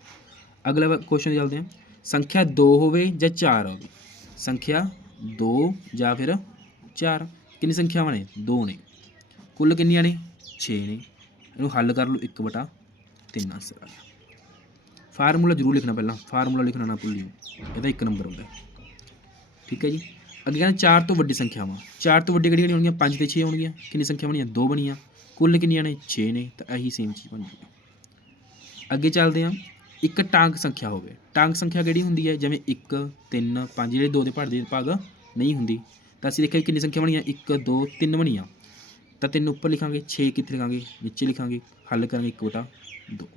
ਅਗਲਾ ਕੁਐਸਚਨ ਚੱਲਦੇ ਹਾਂ। ਸੰਖਿਆ 2 ਹੋਵੇ ਜਾਂ 4 ਹੋਵੇ? ਸੰਖਿਆ 2 ਜਾਂ ਫਿਰ 4 ਕਿੰਨੀ ਸੰਖਿਆਵਾਂ ਨੇ? 2 ਨੇ। ਕੁੱਲ ਕਿੰਨੀਆਂ ਨੇ? 6 ਨੇ। ਇਹਨੂੰ ਹੱਲ ਕਰ ਲਓ 1 ਬਟਾ 3 ਆਂਸਰ ਆ ਗਿਆ ਫਾਰਮੂਲਾ ਜ਼ਰੂਰ ਲਿਖਣਾ ਪਹਿਲਾਂ। ਫਾਰਮੂਲਾ ਲਿਖਣਾ ਨਾ ਭੁੱਲਿਓ। ਇਹਦਾ 1 ਨੰਬਰ ਹੁੰਦਾ। ਠੀਕ ਹੈ ਜੀ? ਅੱਗੇ ਕਹਿੰਦਾ 4 ਤੋਂ ਵੱਡੀ ਸੰਖਿਆਵਾਂ। 4 ਤੋਂ ਵੱਡੀ ਕਿਹੜੀਆਂ ਕਿਹੜੀਆਂ ਹੋਣਗੀਆਂ? 5 ਤੇ 6 ਹੋਣਗੀਆਂ। ਕਿੰਨੀ ਸੰਖਿਆ ਬਣੀਆਂ? 2 ਬਣੀਆਂ। ਕੁੱਲ ਕਿੰਨੀਆਂ ਨੇ? 6 ਨੇ। ਤਾਂ ਇਹੀ ਸੇਮ ਚੀਜ਼ ਬਣ ਜੂਗੀ ਅੱਗੇ ਚੱਲਦੇ ਹਾਂ। ਇੱਕ ਟਾਂਗ ਸੰਖਿਆ ਹੋਵੇ। ਟਾਂਕ ਸੰਖਿਆ ਕਿਹੜੀ ਹੁੰਦੀ ਹੈ? ਜਿਵੇਂ 1 3 5 ਜਿਹੜੇ ਦੋ ਦੇ ਭਾਗ ਦੇ ਭਾਗ ਨਹੀਂ ਹੁੰਦੀ। ਤਾਂ ਅਸੀਂ ਦੇਖਿਆ ਕਿੰਨੀ ਸੰਖਿਆ ਬਣੀ ਬਣੀਆਂ? 1 2 3 ਬਣੀਆਂ। ਤਾਂ ਤਿੰਨ ਉੱਪਰ ਲਿਖਾਂਗੇ 6 ਕਿੱਥੇ ਲਿਖਾਂਗੇ? ਨੀਚੇ ਲਿਖਾਂਗੇ, ਹੱਲ ਕਰਾਂਗੇ 1 ਬਟਾ 2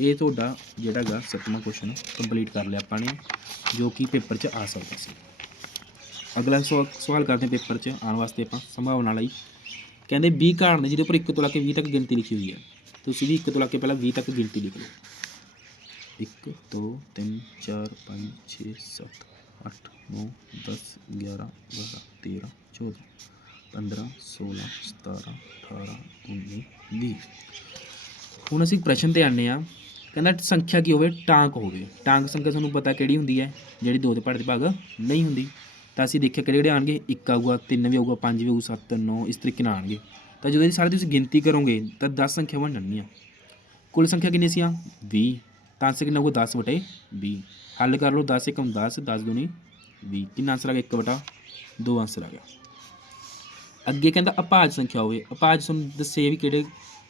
ਇਹ ਤੁਹਾਡਾ ਜਿਹੜਾ ਹੈਗਾ ਸੱਤਵਾਂ ਕੁਐਸਚਨ ਕੰਪਲੀਟ ਕਰ ਲਿਆ ਆਪਾਂ ਨੇ, ਜੋ ਕਿ ਪੇਪਰ 'ਚ ਆ ਸਕਦਾ ਸੀ। ਅਗਲਾ ਸਵਾਲ ਸਵਾਲ ਕਰਦੇ ਹਾਂ ਪੇਪਰ 'ਚ ਆਉਣ ਵਾਸਤੇ ਆਪਾਂ ਸੰਭਾਵਨਾ ਲਈ। ਕਹਿੰਦੇ 20 ਕਾਰਡ ਨੇ ਜਿਹਦੇ ਉੱਪਰ 1 ਤੋਂ ਲੈ ਕੇ 20 ਤੱਕ ਗਿਣਤੀ ਲਿਖੀ ਹੋਈ ਹੈ। ਤੁਸੀਂ ਵੀ 1 ਤੋਂ ਲੈ ਕੇ ਪਹਿਲਾਂ 20 ਤੱਕ ਗਿਣਤੀ ਲਿਖ ਲਓ। 1 2 3 4 5 6 7 8 9 10 11 12 13 14 15 16 17 18 19 20 ਹੁਣ ਅਸੀਂ ਪ੍ਰਸ਼ਨ ਤੇ ਆਨੇ ਆ ਕਹਿੰਦਾ, ਸੰਖਿਆ ਕੀ ਹੋਵੇ? ਟਾਂਕ ਹੋਵੇ। ਟਾਂਕ ਸੰਖਿਆ ਤੁਹਾਨੂੰ ਪਤਾ ਕਿਹੜੀ ਹੁੰਦੀ ਹੈ, ਜਿਹੜੀ ਦੋ ਦੇ ਪਹਾੜ ਦੇ ਭਾਗ ਨਹੀਂ ਹੁੰਦੀ। ਤਾਂ ਅਸੀਂ ਦੇਖਿਆ ਕਿਹੜੇ ਕਿਹੜੇ ਆਣਗੇ 1 ਆਊਗਾ 3 ਵੀ ਆਊਗਾ 5 ਵੀ ਆਊਗਾ 7 9 ਇਸ ਤਰੀਕੇ ਨਾਲ ਆਣਗੇ ਤਾਂ ਜਦੋਂ ਇਹ ਸਾਰੇ ਤੁਸੀਂ ਗਿਣਤੀ ਕਰੋਗੇ, ਤਾਂ 10 ਸੰਖਿਆ ਬਣ ਜਾਣਗੀਆਂ ਕੁੱਲ ਸੰਖਿਆ ਕਿੰਨੀ ਸੀ ਆ? 20 ਤਾਂ ਆਂਸਰ ਕਿੰਨਾ ਹੋਊਗਾ 10 ਵਟੇ 20 ਹੱਲ ਕਰ ਲਓ 10 ਏਕਮ 10 10 ਦੂਣੀ 20 ਕਿੰਨਾ ਆਂਸਰ ਆ ਗਿਆ? 1 ਵਟਾ 2 ਆਂਸਰ ਆ ਗਿਆ। ਅੱਗੇ ਕਹਿੰਦਾ ਅਪਾਜ ਸੰਖਿਆ ਹੋਵੇ। ਅਪਾਜ ਤੁਹਾਨੂੰ ਦੱਸੇ ਵੀ ਕਿਹੜੇ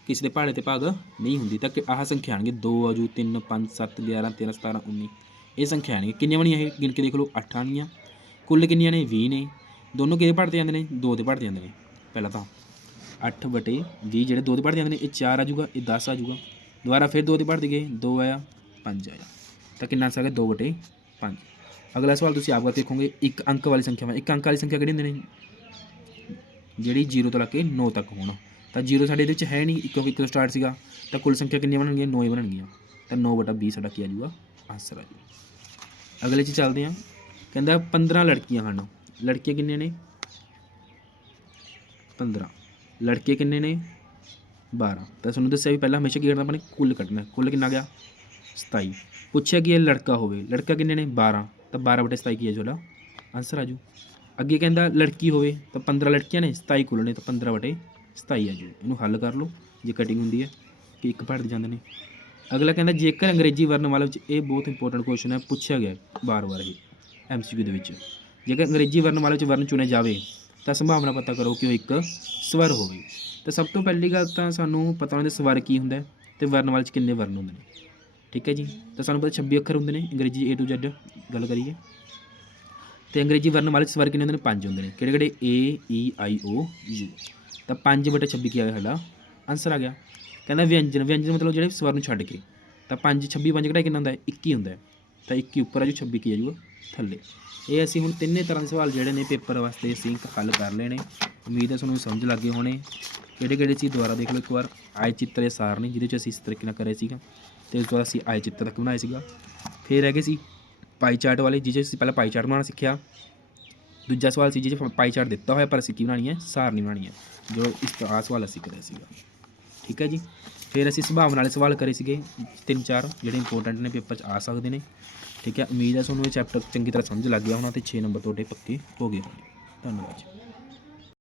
ਕਿਸੇ ਦੇ ਪਹਾੜੇ ਤੇ ਭਾਗ ਨਹੀਂ ਹੁੰਦੀ, ਤਾਂ ਕਿ ਆਹ ਸੰਖਿਆ ਆਣਗੇ 2 ਆਜੂ 3 5 7 11 13 17 19 ਇਹ ਸੰਖਿਆ ਆਣਗੇ ਕਿੰਨੀਆਂ ਬਣੀਆਂ ਇਹ? ਗਿਣ ਕੇ ਦੇਖ ਲਓ 8 ਆਣਗੀਆਂ ਕੁੱਲ ਕਿੰਨੀਆਂ ਨੇ? 20 ਨੇ। ਦੋਨੋਂ ਕਿਹਦੇ ਪਹਾੜ ਤੇ ਜਾਂਦੇ ਨੇ? ਦੋ ਦੇ ਪਹਾੜ ਤੇ ਜਾਂਦੇ ਨੇ। ਪਹਿਲਾਂ ਤਾਂ 8 ਬਟੇ 20 ਜਿਹੜੇ ਦੋ ਦੇ ਪਹਾੜ ਤੇ ਜਾਂਦੇ ਨੇ, ਇਹ 4 ਆ ਜਾਊਗਾ, ਇਹ 10 ਆ ਜਾਊਗਾ। ਦੁਬਾਰਾ ਫਿਰ ਦੋ ਦੇ ਪਹਾੜ ਤੇ ਗਏ 2 ਆਇਆ। 5 ਆਇਆ ਤਾਂ ਕਿੰਨਾ ਆਂਸਰ ਆ ਗਿਆ? 2 ਬਟੇ 5 ਅਗਲਾ ਸਵਾਲ ਤੁਸੀਂ ਆਪ ਕਰਕੇ ਦੇਖੋਗੇ, ਇੱਕ ਅੰਕ ਵਾਲੀ ਸੰਖਿਆ ਇੱਕ ਅੰਕ ਵਾਲੀ ਸੰਖਿਆ ਕਿਹੜੀ ਹੁੰਦੀ ਨੇ? ਜਿਹੜੀ 0 ਤੋਂ ਲੈ ਕੇ 9 ਤੱਕ ਹੋਣ। ਤਾਂ 0 ਸਾਡੇ ਇਹਦੇ ਵਿੱਚ ਹੈ ਨਹੀਂ ਕਿਉਂਕਿ ਇੱਕ ਤੋਂ ਸਟਾਰਟ ਸੀਗਾ। ਤਾਂ ਕੁੱਲ ਸੰਖਿਆ ਕਿੰਨੀਆਂ ਬਣਨਗੀਆਂ? 9 ਹੀ ਬਣਨਗੀਆਂ। ਤਾਂ 9 ਬਟਾ 20 ਸਾਡਾ ਕੀ ਆ ਜਾਊਗਾ? ਆਂਸਰ ਆ ਜਾਊਗਾ। ਅਗਲੇ 'ਚ ਚੱਲਦੇ ਹਾਂ ਕਹਿੰਦਾ 15 ਲੜਕੀਆਂ ਹਨ। ਲੜਕੀਆਂ ਕਿੰਨੇ ਨੇ? 15 ਲੜਕੇ ਕਿੰਨੇ ਨੇ? 12 ਤਾਂ ਤੁਹਾਨੂੰ ਦੱਸਿਆ ਵੀ ਪਹਿਲਾਂ ਹਮੇਸ਼ਾ ਕੀ ਕਰਨਾ, ਆਪਣੇ ਕੁੱਲ ਕੱਢਣਾ। ਕੁੱਲ ਕਿੰਨਾ ਗਿਆ? 27 ਪੁੱਛਿਆ ਕਿ ਇਹ ਲੜਕਾ ਹੋਵੇ। ਲੜਕਾ ਕਿੰਨੇ ਨੇ? 12 ਤਾਂ 12 ਬਟੇ 27 ਕੀ ਆ ਤੁਹਾਡਾ? ਆਨਸਰ ਆ ਜੂ। ਅੱਗੇ ਕਹਿੰਦਾ, ਲੜਕੀ ਹੋਵੇ, ਤਾਂ 15 ਲੜਕੀਆਂ ਨੇ 27 ਕੁੱਲ ਨੇ, ਤਾਂ 15 ਬਟੇ 27 ਆ ਜੂ। ਇਹਨੂੰ ਹੱਲ ਕਰ ਲਓ, ਜੇ ਕਟਿੰਗ ਹੁੰਦੀ ਹੈ, ਕਿ ਇੱਕ ਪੜ੍ਹ ਜਾਂਦੇ ਨੇ। ਅਗਲਾ ਕਹਿੰਦਾ, ਜੇਕਰ ਅੰਗਰੇਜ਼ੀ ਵਰਨਮਾਲਾ ਵਿੱਚ ਇਹ ਬਹੁਤ ਇੰਪੋਰਟੈਂਟ ਕੁਐਸਚਨ ਹੈ, ਪੁੱਛਿਆ ਗਿਆ ਬਾਰ-ਬਾਰ ਇਹ ਐਮਸੀਕਿਊ ਦੇ ਵਿੱਚ। ਜੇਕਰ ਅੰਗਰੇਜ਼ੀ ਵਰਨਮਾਲਾ ਵਿੱਚ ਵਰਨ ਚੁਣਿਆ ਜਾਵੇ, ਤਾਂ ਸੰਭਾਵਨਾ ਪਤਾ ਕਰੋ ਕਿ ਉਹ ਇੱਕ ਸਵਰ ਹੋਵੇ। ਤਾਂ ਸਭ ਤੋਂ ਪਹਿਲੀ ਗੱਲ ਤਾਂ ਸਾਨੂੰ ਪਤਾ ਹੋਣਾ ਸਵਰ ਕੀ ਹੁੰਦਾ ਹੈ ਤੇ ਵਰਨਮਾਲਾ ਵਿੱਚ ਕਿੰਨੇ ਵਰਨ ਹੁੰਦੇ ਨੇ। ਠੀਕ ਹੈ ਜੀ? ਤਾਂ ਸਾਨੂੰ ਪਤਾ 26 ਅੱਖਰ ਹੁੰਦੇ ਨੇ, ਅੰਗਰੇਜ਼ੀ A to Z ਗੱਲ ਕਰੀਏ। ਤੇ ਅੰਗਰੇਜ਼ੀ ਵਰਨਮਾਲਾ ਵਿੱਚ ਸਵਰ ਕਿੰਨੇ ਹੁੰਦੇ ਨੇ? ਪੰਜ ਹੁੰਦੇ ਨੇ। ਕਿਹੜੇ ਕਿਹੜੇ? A E I, O, U. ਤਾਂ 5 ਬਟੇ 26 ਕੀ ਆ ਗਿਆ ਸਾਡਾ? ਆਨਸਰ ਆ ਗਿਆ। ਕਹਿੰਦਾ ਵਿਅੰਜਨ। ਵਿਅੰਜਨ ਮਤਲਬ ਜਿਹੜੇ ਸਵਰ ਨੂੰ ਛੱਡ ਕੇ। ਤਾਂ 5 26 5 ਕਿਹੜਾ ਕਿੰਨਾ ਹੁੰਦਾ ਹੈ? 21 ਹੁੰਦਾ ਹੈ। ਤਾਂ 21 ਉੱਪਰ ਆ ਜੂ 26 ਕੀ ਆ ਜੂਗਾ ਥੱਲੇ। ਇਹ ਅਸੀਂ ਹੁਣ ਤਿੰਨੇ ਤਰ੍ਹਾਂ ਦੇ ਸਵਾਲ ਜਿਹੜੇ ਨੇ ਪੇਪਰ ਵਾਸਤੇ ਅਸੀਂ ਹੱਲ ਕਰ ਲਏ ਨੇ ਉਮੀਦ ਹੈ ਤੁਹਾਨੂੰ ਸਮਝ ਲੱਗ ਗਏ ਹੋਣੇ। ਕਿਹੜੇ ਕਿਹੜੇ ਚੀਜ਼ ਦੁਬਾਰਾ ਦੇਖ ਲਓ ਇੱਕ ਵਾਰ। ਆਏ ਚਿੱਤਰ ਇਹ ਸਾਰ ਨੇ, ਜਿਹਦੇ ਚ ਅਸੀਂ ਇਸ ਤਰੀਕੇ ਨਾਲ ਕਰਿਆ ਸੀਗਾ। ਤੇ ਉਸ ਤੋਂ ਬਾਅਦ ਅਸੀਂ ਆਏ ਚਿੱਤਰ ਤੱਕ ਬਣਾਏ ਸੀਗਾ। ਫਿਰ ਹੈਗੇ ਸੀ ਪਾਈ ਚਾਰਟ ਵਾਲੇ, ਜਿਹਦੇ 'ਚ ਅਸੀਂ ਪਹਿਲਾਂ ਪਾਈ ਚਾਰਟ ਬਣਾਉਣਾ ਸਿੱਖਿਆ। ਦੂਜਾ ਸਵਾਲ ਸੀ ਜਿਹਦੇ 'ਚ ਪਾਈ ਚਾਰਟ ਦਿੱਤਾ ਹੋਇਆ, ਪਰ ਅਸੀਂ ਕੀ ਬਣਾਉਣੀ ਹੈ? ਸਾਰ ਨਹੀਂ ਬਣਾਉਣੀ ਹੈ, ਜੋ ਇਸ ਤਰ੍ਹਾਂ ਆਹ ਸਵਾਲ ਅਸੀਂ ਕਰਿਆ ਸੀਗਾ। ਠੀਕ ਹੈ ਜੀ? ਫਿਰ ਅਸੀਂ ਸੁਭਾਵਨਾ ਵਾਲੇ ਸਵਾਲ ਕਰੇ ਸੀਗੇ, ਤਿੰਨ ਚਾਰ, ਜਿਹੜੇ ਇੰਪੋਰਟੈਂਟ ਨੇ ਪੇਪਰ 'ਚ ਆ ਸਕਦੇ ਨੇ। ਠੀਕ ਹੈ? ਉਮੀਦ ਹੈ ਤੁਹਾਨੂੰ ਇਹ ਚੈਪਟਰ ਚੰਗੀ ਤਰ੍ਹਾਂ ਸਮਝ ਲੱਗ ਗਿਆ ਹੋਣਾ ਤੇ 6 ਨੰਬਰ ਤੁਹਾਡੇ ਪੱਕੇ ਹੋ ਗਏ ਹੋਣੇ ਧੰਨਵਾਦ ਜੀ।